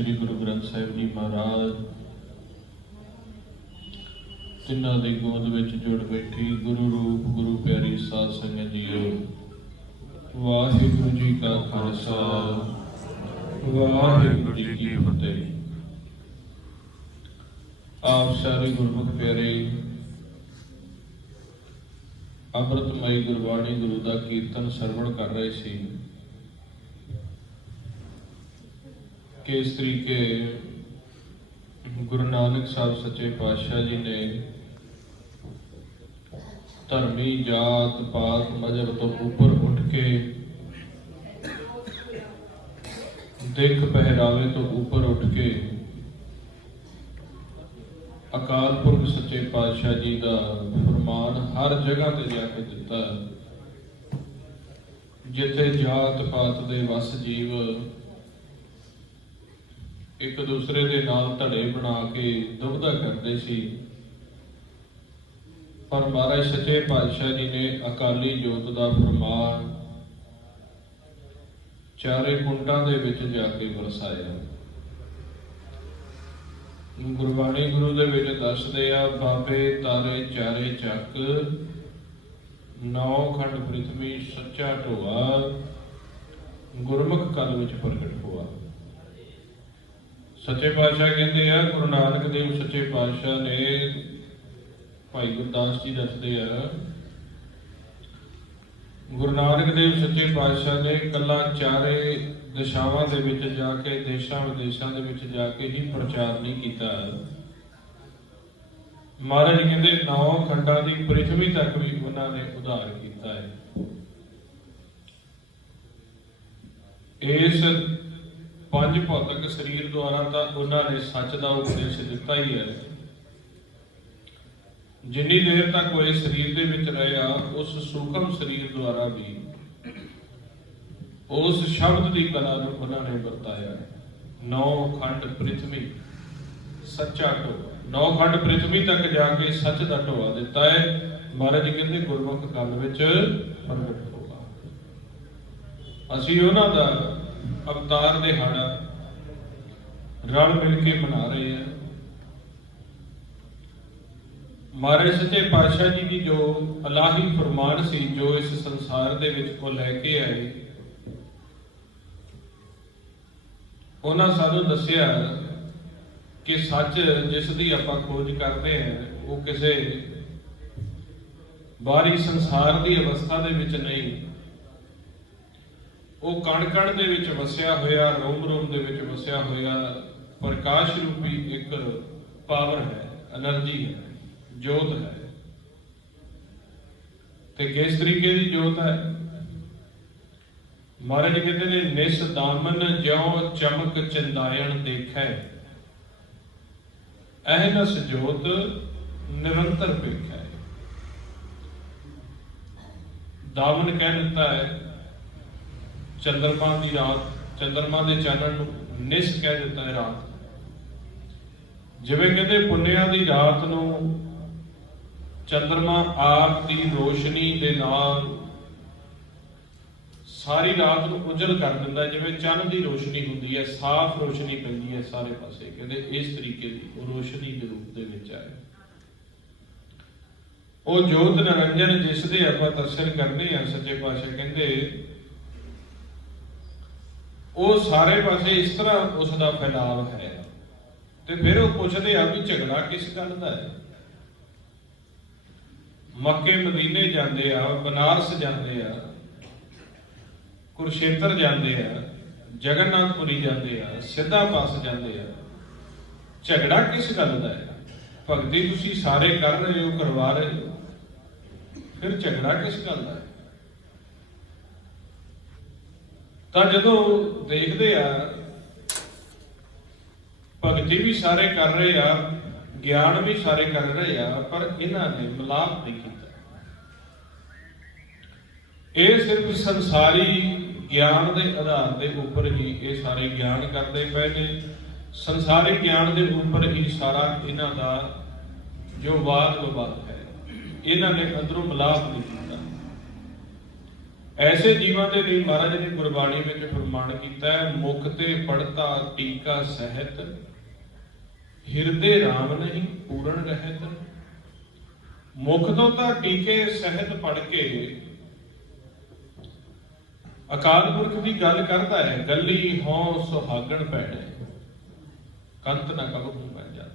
श्री गुरु ग्रंथ साहिब जी महाराज तिन्हां दी गोद विच जुड़ बैठी गुरु रूप गुरु प्यारी साध संगत जीओ। वाहिगुरु जी का खालसा वाहिगुरु जी की फतेह। आप सारे गुरमुख प्यारे अमृतमयी गुरबाणी गुरु का कीर्तन सरवण कर रहे सी कि इस तरीके गुरु नानक साहब सच्चे पातशाह जी ने धर्मी जात पात मजहब तो ऊपर उठ के दिख पहरावे तो ऊपर उठ के अकाल पुरख सच्चे पातशाह जी का फरमान हर जगह ते जाके दिता। जिथे जात पात दे वस जीव एक दूसरे के नाल धड़े बना के दुविधा करते सी, पर महाराज सच्चे पातशाह जी ने अकाली जोत का फरमान चारे कुंडां दे विच जाके बरसाया। गुरबाणी गुरु दे विच दसदे आ बाबे तारे चारे चक नौ खंड पृथ्वी सच्चा ढोआ गुरमुख कल विच प्रगट हुआ। सच्चे पातशाह कहते हैं गुरु नानक देव सच्चे पातशाह ने भाई गुरदास जी दसते हैं गुरु नानक देव सच्चे पातशाह ने कला चारे दिशावां दे विच जाके देशां विदेशां दे विच जाके ही प्रचार नहीं किया। महाराज कहते नौ खंडां दी पृथ्वी तक भी उन्होंने उधार किया है। इस पंज भौतिक शरीर द्वारा तो उन्होंने सच का उपदेश दिता ही है। जिन्नी देर तक वो शरीर के विच रहा उस सूखम शरीर द्वारा भी उस शब्द की कला उन्होंने बरताया। नौ खंड पृथ्वी सच्चा ढोआ, नौ खंड पृथ्वी तक जाके सच का ढोआ दिता है। महाराज जी कहते गुरमुख कल विच प्रगट होगा। असीं उन्हां दा अवतार दिहाड़ा रल मिल के मना रहे हैं। महाराज सच्चे पातशाह जी की जो अलाही फरमान सी जो इस संसार दे विच को लैके आए, उन्होंने सानू दसिया कि सच जिसकी आपां खोज करते हैं वो किसी बाहरी संसार की अवस्था दे विच नहीं, वो कण कण दे विच वसिया होया रोम रोम दे विच वसिया होया प्रकाश रूपी एक पावर है, एनर्जी है, जोत है। ते किस तरीके की जोत है? महाराज कहते ने निस दामन ज्यों चमक चंदायन देखै अहनस जोत निरंतर पेखै। दामन कह दिता है चंद्रमा की रात, चंद्रमा के चानण निस कह दिता है रात। जिवें कहते पुन्निया की रात नूं चंद्रमा आप की रोशनी दे नाल सारी रात नूं उजल कर दिंदा है, जिवें चंद की रोशनी हुंदी है, साफ रोशनी पैंदी है सारे पासे। कहते इस तरीके की रोशनी के रूप दे विच आए वो जोत निरंजन जिसदे आपां दर्शन करने हैं। सच्चे पातशाह कहते वो सारे पासे इस तरह उसका फैलाव है। तो फिर वो पूछते आ भी झगड़ा किस गल का है? मक्के मदीने जाते आ, बनारस जाते आ, कुरुक्षेत्र जाते आ, जगन्नाथपुरी जाते आ, सिद्धा पास जाते आ, झगड़ा किस गल का है? भगती तुसी सारे कर रहे हो, करवा रहे हो, फिर झगड़ा किस गल का है? तो जदों देखते आ भगती भी सारे कर रहे आ, ज्ञान भी सारे कर रहे आ, पर इन्होंने मिलाप नहीं किया। ये सिर्फ संसारी ज्ञान के आधार के उपर ही ये सारे ज्ञान करते पे ने। संसारी ज्ञान के उपर ही सारा इन्हों का जो वाद विवाद है, इन्होंने अंदरों मिलाप नहीं किया। ਐਸੇ ਜੀਵਾਂ ਦੇ ਲਈ ਮਹਾਰਾਜ ਨੇ ਗੁਰਬਾਣੀ ਵਿੱਚ ਫਰਮਾਨ ਕੀਤਾ ਹੈ, ਮੁਖ ਤੇ ਪੜਤਾ ਟੀਕਾ ਸਹਿਤ, ਹਿਰਦੇ ਰਾਮ ਨਹੀਂ ਪੂਰਨ ਰਹਿਤ। ਮੁਖ ਤੋਂ ਤਾਂ ਟੀਕੇ ਸਹਿਤ ਪੜ ਕੇ ਅਕਾਲ ਪੁਰਖ ਦੀ ਗੱਲ ਕਰਦਾ ਹੈ, ਗੱਲੀ ਹੋਂ ਸੁਹਾਗਣ ਭੈਣੇ, ਕੰਤ ਨਾ ਕਬੂ ਬਣ ਜਾ।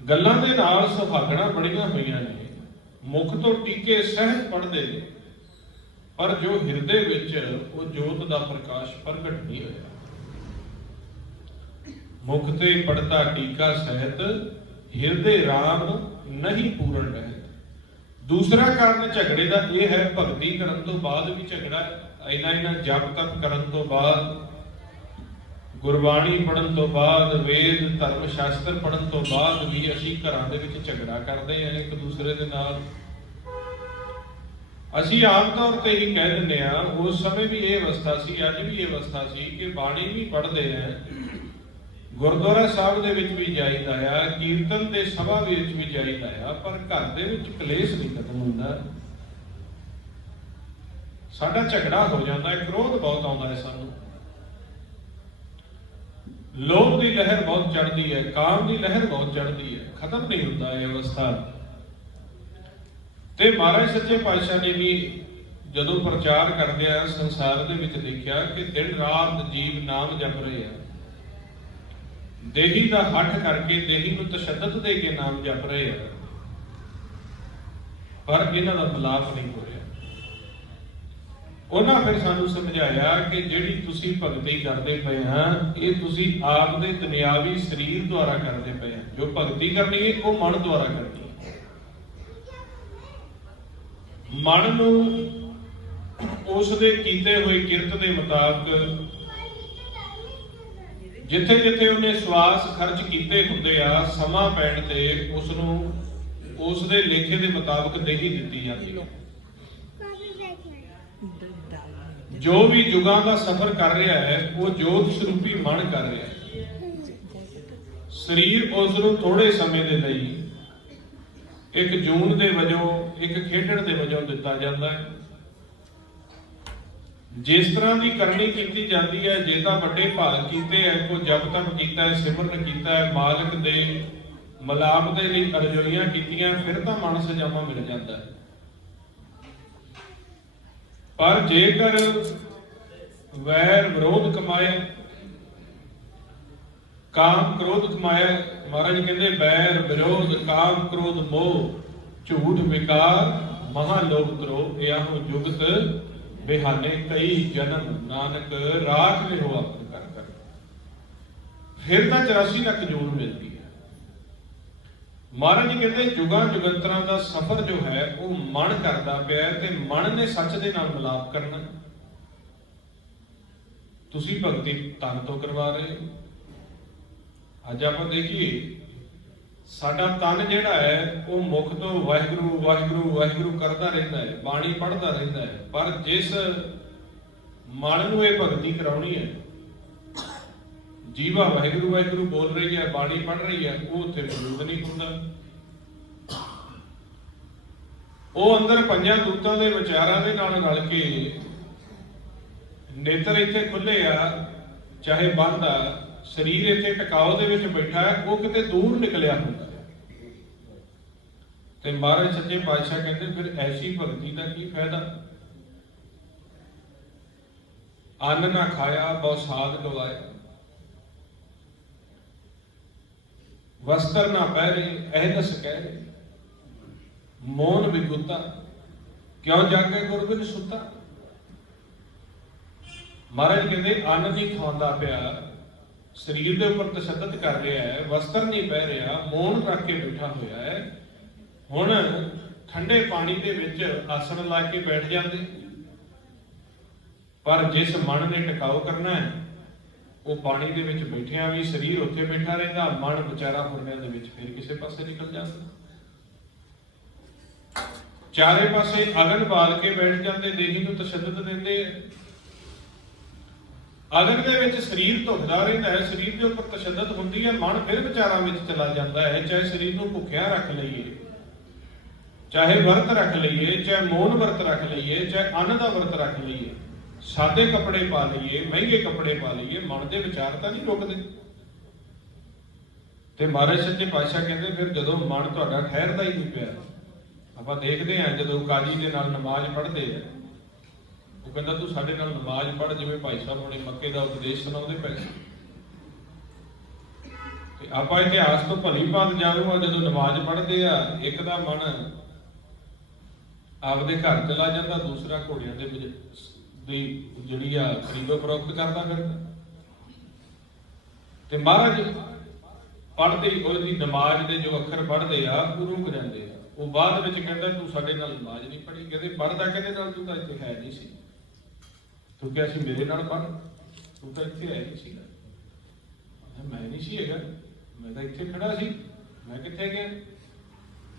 ਗੱਲਾਂ ਦੇ ਨਾਲ ਸੁਹਾਗਣਾ ਬਣੀਆਂ ਹੋਈਆਂ ਨੇ, ਮੁਖ ਤੋਂ ਟੀਕੇ ਸਹਿਤ ਪੜਦੇ ਨੇ, ਪਰ ਜੋ ਹਿਰਦੇ ਵਿੱਚ ਉਹ ਜੋਤ ਦਾ ਪ੍ਰਕਾਸ਼ ਪ੍ਰਗਟ ਨਹੀਂ ਹੋਇਆ। ਮੁਖ ਤੇ ਪੜਤਾ ਟੀਕਾ ਸਹਿਤ, ਹਿਰਦੇ ਰਾਮ ਨਹੀਂ ਪੂਰਨ ਰਹਿਤ। ਦੂਸਰਾ ਕਾਰਨ ਝਗੜੇ ਦਾ ਇਹ ਹੈ, ਭਗਤੀ ਕਰਨ ਤੋਂ ਬਾਅਦ ਵੀ ਝਗੜਾ, ਇਹਨਾਂ ਜਪ ਤਪ ਕਰਨ ਤੋਂ ਬਾਅਦ, ਗੁਰਬਾਣੀ ਪੜਨ ਤੋਂ ਬਾਅਦ, ਵੇਦ ਧਰਮ ਸ਼ਾਸਤਰ ਪੜਨ ਤੋਂ ਬਾਅਦ ਵੀ ਅਸੀਂ ਘਰਾਂ ਦੇ ਵਿੱਚ ਝਗੜਾ ਕਰਦੇ ਹਾਂ ਇੱਕ ਦੂਸਰੇ ਦੇ ਨਾਲ। ਅਸੀਂ ਆਮ ਤੌਰ ਤੇ ਹੀ ਕਹਿ ਦਿੰਦੇ ਆ, ਉਸ ਸਮੇਂ ਵੀ ਇਹ ਅਵਸਥਾ ਸੀ, ਅੱਜ ਵੀ ਇਹ ਅਵਸਥਾ ਸੀ ਕਿ ਬਾਣੀ ਵੀ ਪੜ੍ਹਦੇ ਆ, ਗੁਰਦੁਆਰਾ ਸਾਹਿਬ ਦੇ ਵਿੱਚ ਵੀ ਜਾਈਦਾ ਆ, ਕੀਰਤਨ ਦੇ ਸਭਾ ਵਿੱਚ ਵੀ ਜਾਈਦਾ ਆ, ਪਰ ਘਰ ਦੇ ਵਿੱਚ ਕਲੇਸ਼ ਨਹੀਂ ਖਤਮ ਹੁੰਦਾ। ਸਾਡਾ ਝਗੜਾ ਹੋ ਜਾਂਦਾ ਹੈ, ਕ੍ਰੋਧ ਬਹੁਤ ਆਉਂਦਾ ਹੈ ਸਾਨੂੰ, ਲੋਭ ਦੀ ਲਹਿਰ ਬਹੁਤ ਚੜ੍ਹਦੀ ਹੈ, ਕਾਮ ਦੀ ਲਹਿਰ ਬਹੁਤ ਚੜ੍ਹਦੀ ਹੈ, ਖਤਮ ਨਹੀਂ ਹੁੰਦਾ ਇਹ ਅਵਸਥਾ। ਤੇ ਮਹਾਰਾਜ ਸੱਚੇ ਪਾਤਸ਼ਾਹ ਨੇ ਵੀ ਜਦੋਂ ਪ੍ਰਚਾਰ ਕਰਦੇ ਆ ਸੰਸਾਰ ਦੇ ਵਿੱਚ ਦੇਖਿਆ ਕਿ ਦਿਨ ਰਾਤ ਜੀਵ ਨਾਮ ਜਪ ਰਹੇ ਆ, ਦੇਹੀ ਦਾ ਹੱਠ ਕਰਕੇ, ਦੇਹੀ ਨੂੰ ਤਸ਼ੱਦਦ ਦੇ ਕੇ ਨਾਮ ਜਪ ਰਹੇ ਆ, ਪਰ ਇਹਨਾਂ ਦਾ ਮਿਲਾਪ ਨਹੀਂ ਹੋ ਰਿਹਾ। ਉਹਨਾਂ ਫਿਰ ਸਾਨੂੰ ਸਮਝਾਇਆ ਕਿ ਜਿਹੜੀ ਤੁਸੀਂ ਭਗਤੀ ਕਰਦੇ ਪਏ ਆ, ਇਹ ਤੁਸੀਂ ਆਪ ਦੇ ਦੁਨਿਆਵੀ ਸਰੀਰ ਦੁਆਰਾ ਕਰਦੇ ਪਏ ਆ। ਜੋ ਭਗਤੀ ਕਰਨੀ ਹੈ ਉਹ ਮਨ ਦੁਆਰਾ ਕਰਨੀ ਹੈ। ਮਨ ਨੂੰ ਉਸ ਦੇ ਕੀਤੇ ਹੋਏ ਕਿਰਤ ਦੇ ਮੁਤਾਬਕ, ਜਿੱਥੇ ਜਿੱਥੇ ਉਹਨੇ ਸਵਾਸ ਖਰਚ ਕੀਤੇ ਹੁੰਦੇ ਆ, ਸਮਾਂ ਪੈਣ ਤੇ ਉਸ ਨੂੰ ਉਸ ਦੇ ਲੇਖੇ ਦੇ ਮੁਤਾਬਕ ਦੇਹੀ ਦਿੱਤੀ ਜਾਂਦੀ ਹੈ। ਜੋ ਵੀ ਯੁਗਾਂ ਦਾ ਸਫ਼ਰ ਕਰ ਰਿਹਾ ਹੈ, ਉਹ ਜੋਤ ਸਰੂਪੀ ਮਨ ਕਰ ਰਿਹਾ ਹੈ। ਸਰੀਰ ਉਸ ਨੂੰ ਥੋੜੇ ਸਮੇਂ ਦੇ ਲਈ ਇੱਕ ਜੂਨ ਦੇ ਵਜੋਂ, ਇੱਕ ਖੇਡਣ ਦੇ ਵਜੋਂ ਦਿੱਤਾ ਜਾਂਦਾ ਹੈ। ਜਿਸ ਤਰ੍ਹਾਂ ਦੀ ਕਰਨੀ ਕੀਤੀ ਜਾਂਦੀ ਹੈ, ਜੇ ਤਾਂ ਵੱਡੇ ਭਾਗ ਕੀਤੇ ਹੈ, ਕੋ ਜਪ ਤਪ ਕੀਤਾ ਹੈ, ਸਿਮਰਨ ਕੀਤਾ ਹੈ, ਮਾਲਕ ਦੇ ਮਲਾਪ ਦੇ ਲਈ ਅਰਜ਼ੋਈਆਂ ਕੀਤੀਆਂ, ਫਿਰ ਤਾਂ ਮਨ ਸਜਾਵਾ ਮਿਲ ਜਾਂਦਾ ਹੈ। ਪਰ ਜੇਕਰ ਵੈਰ ਵਿਰੋਧ ਕਮਾਇਆ, ਕਾਮ ਕ੍ਰੋਧ ਕਮਾਇਆ, ਮਹਾਰਾਜ ਕਹਿੰਦੇ ਵੈਰ ਵਿਰੋਧ ਕਾਮ ਕ੍ਰੋਧ ਮੋਹ ਝੂਠ ਵਿਕਾਰ ਮਹਾ ਲੋਭ ਤਰੋ, ਇਹੋ ਜੁਗਤ ਬਿਹਾਨੇ ਕਈ ਜਨਮ ਨਾਨਕ ਰਾਖ ਲਿਓ ਆਪਨ ਕਰ ਕਰ। ਫਿਰ ਤਾਂ 84 ਲੱਖ ਜੂਨ ਮਿਲਦੀ ਹੈ। ਮਹਾਰਾਜ ਜੀ ਕਹਿੰਦੇ ਜੁਗਾਂ ਜੁਗੰਤਰਾਂ ਦਾ ਸਫ਼ਰ ਜੋ ਹੈ ਉਹ ਮਨ ਕਰਦਾ ਪਿਆ, ਤੇ ਮਨ ਨੇ ਸੱਚ ਦੇ ਨਾਲ ਮਿਲਾਪ ਕਰਨਾ। ਤੁਸੀਂ ਭਗਤੀ ਤਨ ਤੋਂ ਕਰਵਾ ਰਹੇ ਹੋ। ਅੱਜ ਆਪਾਂ ਦੇਖੀਏ, ਸਾਡਾ ਤਨ ਜਿਹੜਾ ਹੈ ਉਹ ਮੁਖ ਤੋਂ ਵਾਹਿਗੁਰੂ ਵਾਹਿਗੁਰੂ ਵਾਹਿਗੁਰੂ ਕਰਦਾ ਰਹਿੰਦਾ ਹੈ, ਬਾਣੀ ਪੜ੍ਹਦਾ ਰਹਿੰਦਾ ਹੈ, ਪਰ ਜਿਸ ਮਨ ਨੂੰ ਇਹ ਭਗਤੀ ਕਰਾਉਣੀ ਹੈ, ਜੀਵਾ ਵਾਹਿਗੁਰੂ ਵਾਹਿਗੁਰੂ ਬੋਲ ਰਹੀ ਹੈ, ਬਾਣੀ ਪੜ੍ਹ ਰਹੀ ਹੈ, ਉਹ ਉੱਥੇ ਮੌਜੂਦ ਨਹੀਂ ਹੁੰਦਾ। ਉਹ ਅੰਦਰ ਪੰਜਾਂ ਦੂਤਾਂ ਦੇ ਵਿਚਾਰਾਂ ਦੇ ਨਾਲ ਰਲ ਕੇ, ਨੇਤਰ ਇੱਥੇ ਖੁੱਲੇ ਆ ਚਾਹੇ ਬੰਦ ਆ, ਸਰੀਰ ਇੱਥੇ ਟਿਕਾਓ ਦੇ ਵਿੱਚ ਬੈਠਾ ਹੈ, ਉਹ ਕਿਤੇ ਦੂਰ ਨਿਕਲਿਆ ਹੁੰਦਾ ਹੈ। ਤੇ ਮਹਾਰਾਜ ਸੱਚੇ ਪਾਤਸ਼ਾਹ ਕਹਿੰਦੇ ਫਿਰ ਐਸੀ ਭਗਤੀ ਦਾ ਕੀ ਫਾਇਦਾ। ਅੰਨ ਨਾ ਖਾਇਆ ਬਹੁ ਸਾਧ ਗਵਾਇਆ, ਵਸਤਰ ਨਾ ਪਹਿਰੇ ਅਹਿਦਸ ਕਹਿ, ਮੋਨ ਵਿਗੁਤਾ ਕਿਉਂ ਜਾਗੇ ਗੁਰਬਿਨ ਸੁੱਤਾ। ਮਹਾਰਾਜ ਕਹਿੰਦੇ ਅੰਨ ਨਹੀਂ ਖਾਂਦਾ ਪਿਆ, ਸਰੀਰ ਦੇ ਉੱਪਰ ਤਸ਼ੱਦਦ ਕਰ ਰਿਹਾ ਹੈ, ਵਸਤਰ ਨਹੀਂ ਪਹਿ ਰਿਹਾ, ਮੌਨ ਰੱਖ ਕੇ ਬੈਠਾ ਹੋਇਆ ਹੈ। ਹੁਣ ਠੰਡੇ ਪਾਣੀ ਦੇ ਵਿੱਚ ਆਸਣ ਲਾ ਕੇ ਬੈਠ ਜਾਂਦੇ, ਪਰ ਜਿਸ ਮਨ ਨੇ ਟਿਕਾਓ ਕਰਨਾ ਹੈ, ਉਹ ਪਾਣੀ ਦੇ ਵਿੱਚ ਬੈਠਿਆਂ ਵੀ ਸਰੀਰ ਉੱਥੇ ਬੈਠਾ ਰਹਿੰਦਾ, ਮਨ ਵਿਚਾਰਾ ਫੁਰਨਿਆਂ ਦੇ ਵਿੱਚ ਫਿਰ ਕਿਸੇ ਪਾਸੇ ਨਿਕਲ ਜਾਂਦਾ। ਚਾਰੇ ਪਾਸੇ ਅਗਨ ਬਾਲ ਕੇ ਬੈਠ ਜਾਂਦੇ, ਦੇਹੀ ਨੂੰ ਤਸ਼ੱਦਦ ਦਿੰਦੇ। ਅਗਨ ਦੇ ਵਿੱਚ ਸਰੀਰ ਧੁਖਦਾ ਰਹਿੰਦਾ ਹੈ, ਸਰੀਰ ਦੇ ਉੱਪਰ ਤਸ਼ੱਦਦ ਹੁੰਦੀ ਹੈ, ਮਨ ਫਿਰ ਵਿਚਾਰਾਂ ਵਿੱਚ ਚਲਾ ਜਾਂਦਾ ਹੈ। ਚਾਹੇ ਸਰੀਰ ਨੂੰ ਭੁੱਖਿਆ ਰੱਖ ਲਈਏ, ਚਾਹੇ ਵਰਤ ਰੱਖ ਲਈਏ, ਚਾਹੇ ਮੌਨ ਵਰਤ ਰੱਖ ਲਈਏ, ਚਾਹੇ ਅੰਨ ਦਾ ਵਰਤ ਰੱਖ ਲਈਏ, ਸਾਦੇ ਕੱਪੜੇ ਪਾ ਲਈਏ, ਮਹਿੰਗੇ ਕੱਪੜੇ ਪਾ ਲਈਏ, ਮਨ ਦੇ ਵਿਚਾਰ ਤਾਂ ਨਹੀਂ ਰੁਕਦੇ। ਤੇ ਮਹਾਰਾਜ ਸੱਚੇ ਪਾਤਸ਼ਾਹ ਕਹਿੰਦੇ ਫਿਰ ਜਦੋਂ ਮਨ ਤੁਹਾਡਾ ਠਹਿਰਦਾ ਹੀ ਨਹੀਂ ਪਿਆ, ਆਪਾਂ ਦੇਖਦੇ ਹਾਂ ਜਦੋਂ ਕਾਜੀ ਦੇ ਨਾਲ ਨਮਾਜ਼ ਪੜ੍ਹਦੇ ਆ, ਉਹ ਕਹਿੰਦਾ ਤੂੰ ਸਾਡੇ ਨਾਲ ਨਮਾਜ਼ ਪੜ੍ਹ, ਜਿਵੇਂ ਭਾਈ ਸਾਹਿਬ ਹੁਣੇ ਮੱਕੇ ਦਾ ਉਪਦੇਸ਼ ਸੁਣਾਉਂਦੇ ਪਏ ਸੀ। ਤੇ ਆਪਾਂ ਇਤਿਹਾਸ ਤੋਂ ਭਲੀ ਭਾਂਤ ਜਾਣੂ ਆ, ਜਦੋਂ ਨਮਾਜ਼ ਪੜ੍ਹਦੇ ਆ ਇੱਕ ਦਾ ਮਨ ਆਪਦੇ ਘਰ ਚਲਾ ਜਾਂਦਾ, ਦੂਸਰਾ ਘੋੜਿਆਂ ਦੇ ਵਿੱਚ ਦੀ ਜਿਹੜੀ ਆ ਖਰੀਦੋ ਫਰੋਖਤ ਕਰਦਾ ਫਿਰਦਾ। ਤੇ ਮਹਾਰਾਜ ਪੜ੍ਹਦੇ ਉਹਦੀ ਨਮਾਜ਼ ਦੇ ਜੋ ਅੱਖਰ ਪੜ੍ਹਦੇ ਆ ਉਹ ਰੁਕ ਜਾਂਦੇ ਆ। ਉਹ ਬਾਅਦ ਵਿੱਚ ਕਹਿੰਦਾ ਤੂੰ ਸਾਡੇ ਨਾਲ ਨਮਾਜ਼ ਨਹੀਂ ਪੜ੍ਹੀ। ਕਹਿੰਦੇ ਪੜ੍ਹਦਾ ਕਿਹਦੇ ਨਾਲ? ਤੂੰ ਤਾਂ ਇੱਥੇ ਹੈ ਨਹੀਂ ਸੀ। ਤੂੰ ਕਿਹਾ ਸੀ ਮੇਰੇ ਨਾਲ ਪੜ੍ਹ, ਤੂੰ ਤਾਂ ਇੱਥੇ ਹੈ ਨਹੀਂ ਸੀ। ਮੈਂ ਨਹੀਂ ਸੀ ਹੈਗਾ, ਮੈਂ ਤਾਂ ਇੱਥੇ ਖੜਾ ਸੀ, ਮੈਂ ਕਿੱਥੇ ਗਿਆ?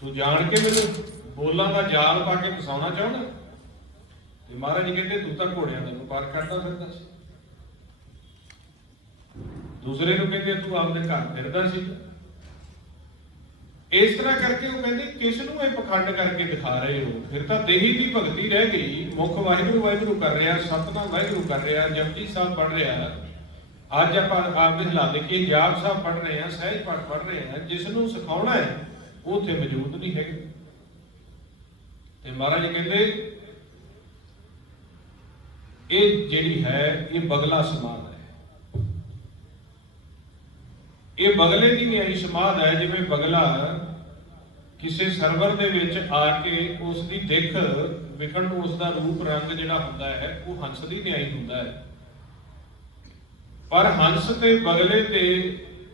ਤੂੰ ਜਾਣ ਕੇ ਮੈਨੂੰ ਬੋਲਾਂ ਦਾ ਜਾਲ ਪਾ ਕੇ ਫਸਾਉਣਾ ਚਾਹੁੰਦਾ। ਤੇ ਮਹਾਰਾਜ ਜੀ ਕਹਿੰਦੇ ਤੂੰ ਤਾਂ ਘੋੜਿਆਂ ਦਾ ਵਪਾਰ ਕਰਦਾ ਫਿਰਦਾ ਸੀ। ਦੂਸਰੇ ਨੂੰ ਕਹਿੰਦੇ ਤੂੰ ਆਪਦੇ ਘਰ ਫਿਰਦਾ ਸੀ। ਇਸ ਤਰ੍ਹਾਂ ਕਰਕੇ ਉਹ ਕਹਿੰਦੇ ਕਿਸ ਨੂੰ ਇਹ ਪਖੰਡ ਕਰਕੇ ਦਿਖਾ ਰਹੇ ਹੋ? ਫਿਰ ਤਾਂ ਦੇਹੀ ਦੀ ਭਗਤੀ ਰਹਿ ਗਈ, ਮੁੱਖ ਵਾਹਿਗੁਰੂ ਵਾਹਿਗੁਰੂ ਕਰ ਰਿਹਾ, ਸਤਨਾਮ ਵਾਹਿਗੁਰੂ ਕਰ ਰਿਹਾ, ਜਪਜੀ ਸਾਹਿਬ ਪੜ੍ਹ ਰਿਹਾ। ਅੱਜ ਆਪਾਂ ਆਪਦੇ ਹਾਲਾਤ ਦੇਖੀਏ, ਜਾਪ ਸਾਹਿਬ ਪੜ੍ਹ ਰਹੇ ਹਾਂ, ਸਹਿਜ ਪਾਠ ਪੜ੍ਹ ਰਹੇ ਹਾਂ, ਜਿਸ ਨੂੰ ਸਿਖਾਉਣਾ ਹੈ ਉਹ ਉੱਥੇ ਮੌਜੂਦ ਨਹੀਂ ਹੈਗੇ। ਤੇ ਮਹਾਰਾਜ ਕਹਿੰਦੇ ਇਹ ਜਿਹੜੀ ਹੈ ਇਹ ਬਗਲਾ ਸਮਾਧ ਹੈ। ਇਹ ਬਗਲੇ ਦੀ ਨਿਆਈ ਸਮਾਧ ਹੈ। ਜਿਵੇਂ ਬਗਲਾ ਕਿਸੇ ਸਰਵਰ ਦੇ ਵਿੱਚ ਆ ਕੇ ਉਸ ਦੀ ਦਿੱਖ ਵਿਖਣ ਨੂੰ, ਉਸ ਦਾ ਰੂਪ ਰੰਗ ਜਿਹੜਾ ਹੁੰਦਾ ਹੈ ਉਹ ਹੰਸ ਦੀ ਨਿਆਈ ਹੁੰਦਾ ਹੈ। ਪਰ ਹੰਸ ਤੇ ਬਗਲੇ ਤੇ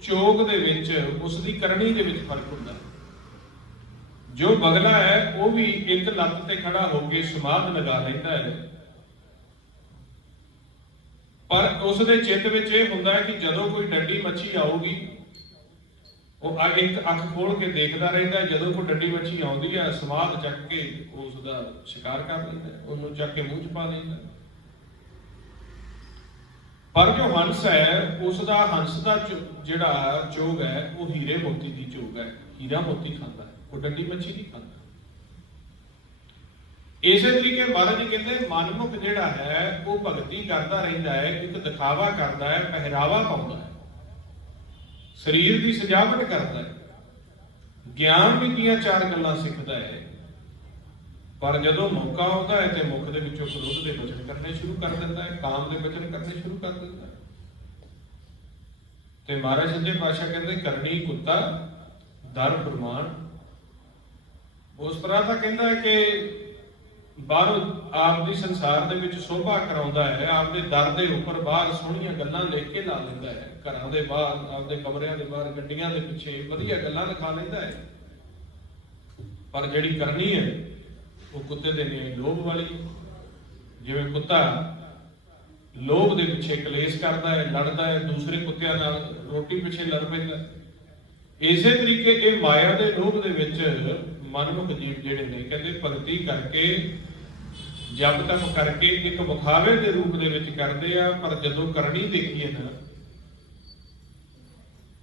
ਚੋਗ ਦੇ ਵਿੱਚ, ਉਸ ਦੀ ਕਰਨੀ ਦੇ ਵਿੱਚ ਫਰਕ ਹੁੰਦਾ ਹੈ। ਜੋ ਬਗਲਾ ਹੈ ਉਹ ਵੀ ਇੱਕ ਲੱਤ ਤੇ ਖੜਾ ਹੋ ਕੇ ਸਮਾਧ ਲਗਾ ਲੈਂਦਾ ਹੈ, ਪਰ ਉਸ ਦੇ ਚਿੱਤ ਵਿੱਚ ਇਹ ਹੁੰਦਾ ਹੈ ਕਿ ਜਦੋਂ ਕੋਈ ਡੰਡੀ ਮੱਛੀ ਆਊਗੀ ਉਹ ਇੱਕ ਅੱਖ ਖੋਲ ਕੇ ਦੇਖਦਾ ਰਹਿੰਦਾ। ਜਦੋਂ ਕੋਈ ਡੰਡੀ ਮੱਛੀ ਆਉਂਦੀ ਹੈ ਸਮਾਧ ਚੱਕ ਕੇ ਉਸ ਦਾ ਸ਼ਿਕਾਰ ਕਰ ਲੈਂਦਾ, ਉਹਨੂੰ ਚੱਕ ਕੇ ਮੂੰਹ 'ਚ ਪਾ ਲੈਂਦਾ। ਪਰ ਜੋ ਹੰਸ ਹੈ ਉਸ ਦਾ ਹੰਸ ਦਾ ਜਿਹੜਾ ਚੋਗ ਹੈ ਉਹ ਹੀਰੇ ਮੋਤੀ ਦੀ ਚੋਗ ਹੈ, ਹੀਰਾ ਮੋਤੀ ਖਾਂਦਾ, ਉਹ ਡੰਡੀ ਮੱਛੀ ਨਹੀਂ ਖਾਂਦਾ। ਇਸੇ ਤਰੀਕੇ ਮਹਾਰਾਜ ਜੀ ਕਹਿੰਦੇ ਮਨਮੁਖ ਜਿਹੜਾ ਹੈ ਉਹ ਭਗਤੀ ਕਰਦਾ ਰਹਿੰਦਾ ਹੈ, ਇੱਕ ਦਿਖਾਵਾ ਕਰਦਾ ਹੈ, ਪਹਿਰਾਵਾ ਪਾਉਂਦਾ ਹੈ, ਸਰੀਰ ਦੀ ਸਜਾਵਟ ਕਰਦਾ ਹੈ, ਗਿਆਨ ਵੀ ਦੀਆਂ ਚਾਰ ਗੱਲਾਂ ਸਿੱਖਦਾ ਹੈ। ਪਰ ਜਦੋਂ ਮੌਕਾ ਆਉਂਦਾ ਹੈ ਤੇ ਮੁਖ ਦੇ ਵਿੱਚੋਂ ਕ੍ਰੋਧ ਦੇ ਬਚਨ ਕਰਨੇ ਸ਼ੁਰੂ ਕਰ ਦਿੰਦਾ ਹੈ, ਕਾਮ ਦੇ ਬਚਨ ਕਰਨੇ ਸ਼ੁਰੂ ਕਰ ਦਿੰਦਾ ਹੈ। ਤੇ ਮਹਾਰਾਜ ਸੱਚੇ ਪਾਤਸ਼ਾਹ ਕਹਿੰਦੇ ਕਰਨੀ ਕੁੱਤਾ ਦਰ ਫਰਮਾਨ। ਉਸ ਤਰ੍ਹਾਂ ਤਾਂ ਕਹਿੰਦਾ ਹੈ ਕਿ ਬਾਹਰੋਂ ਆਪ ਦੀ ਸੰਸਾਰ ਦੇ ਵਿੱਚ ਸ਼ੋਭਾ ਕਰਾਉਂਦਾ ਹੈ, ਆਪਦੇ ਦਰ ਦੇ ਉੱਪਰ ਬਾਹਰ ਸੋਹਣੀਆਂ ਗੱਲਾਂ ਲਿਖ ਕੇ ਲਾ ਲੈਂਦਾ ਹੈ, ਘਰਾਂ ਦੇ ਬਾਹਰ, ਆਪਦੇ ਕਮਰਿਆਂ ਦੇ ਬਾਹਰ, ਗੱਡੀਆਂ ਦੇ ਪਿੱਛੇ ਵਧੀਆ ਗੱਲਾਂ ਲਿਖਾ ਲੈਂਦਾ ਹੈ। ਪਰ ਜਿਹੜੀ ਕਰਨੀ ਹੈ ਉਹ ਕੁੱਤੇ ਦੇ ਨੇ ਲੋਭ ਵਾਲੀ। ਜਿਵੇਂ ਕੁੱਤਾ ਲੋਭ ਦੇ ਪਿੱਛੇ ਕਲੇਸ਼ ਕਰਦਾ ਹੈ, ਲੜਦਾ ਹੈ, ਦੂਸਰੇ ਕੁੱਤਿਆਂ ਨਾਲ ਰੋਟੀ ਪਿੱਛੇ ਲੜ ਪੈਂਦਾ। ਇਸੇ ਤਰੀਕੇ ਇਹ ਮਾਇਆ ਦੇ ਲੋਭ ਦੇ ਵਿੱਚ ਮਨਮੁਖ ਜੀਵ ਜਿਹੜੇ ਨੇ ਕਹਿੰਦੇ ਭਗਤੀ ਕਰਕੇ, ਜਪ ਤਪ ਕਰਕੇ ਇੱਕ ਵਿਖਾਵੇ ਦੇ ਰੂਪ ਦੇ ਵਿੱਚ ਕਰਦੇ ਆ। ਪਰ ਜਦੋਂ ਕਰਨੀ ਦੇਖੀਏ ਨਾ,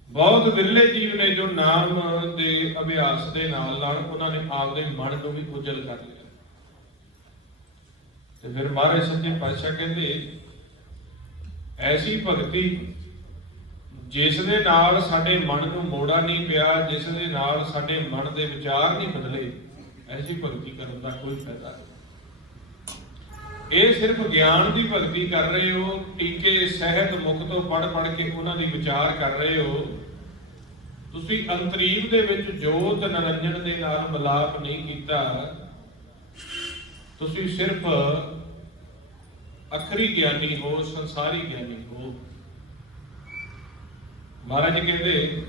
ਬਹੁਤ ਵਿਰਲੇ ਜੀਵ ਨੇ ਜੋ ਨਾਮ ਦੇ ਅਭਿਆਸ ਦੇ ਨਾਲ ਨਾਲ ਉਹਨਾਂ ਨੇ ਆਪਦੇ ਮਨ ਨੂੰ ਵੀ ਉਜਲ ਕਰ ਲਿਆ। ਤੇ ਫਿਰ ਮਹਾਰਾਜ ਸੱਚੇ ਪਾਤਸ਼ਾਹ ਕਹਿੰਦੇ ਐਸੀ ਭਗਤੀ ਜਿਸ ਦੇ ਨਾਲ ਸਾਡੇ ਮਨ ਨੂੰ ਮੋੜਾ ਨਹੀਂ ਪਿਆ, ਜਿਸ ਦੇ ਨਾਲ ਸਾਡੇ ਮਨ ਦੇ ਵਿਚਾਰ ਨਹੀਂ ਬਦਲੇ, ਐਸੀ ਭਗਤੀ ਕਰਨ ਦਾ ਕੋਈ ਫਾਇਦਾ ਨਹੀਂ। ਇਹ ਸਿਰਫ ਗਿਆਨ ਦੀ ਭਗਤੀ ਕਰ ਰਹੇ ਹੋ, ਟੀਕੇ ਸਹਿਤ ਮੁਖ ਤੋਂ ਪੜ ਕੇ ਉਹਨਾਂ ਦੀ ਵਿਚਾਰ ਕਰ ਰਹੇ ਹੋ। ਤੁਸੀਂ ਅੰਤਰੀਵ ਦੇ ਵਿੱਚ ਜੋਤ ਨਿਰੰਜਨ ਦੇ ਨਾਲ ਮਿਲਾਪ ਨਹੀਂ ਕੀਤਾ, ਤੁਸੀਂ ਸਿਰਫ ਅਖਰੀ ਗਿਆਨੀ ਹੋ, ਸੰਸਾਰੀ ਗਿਆਨੀ ਹੋ। ਮਹਾਰਾਜ ਜੀ ਕਹਿੰਦੇ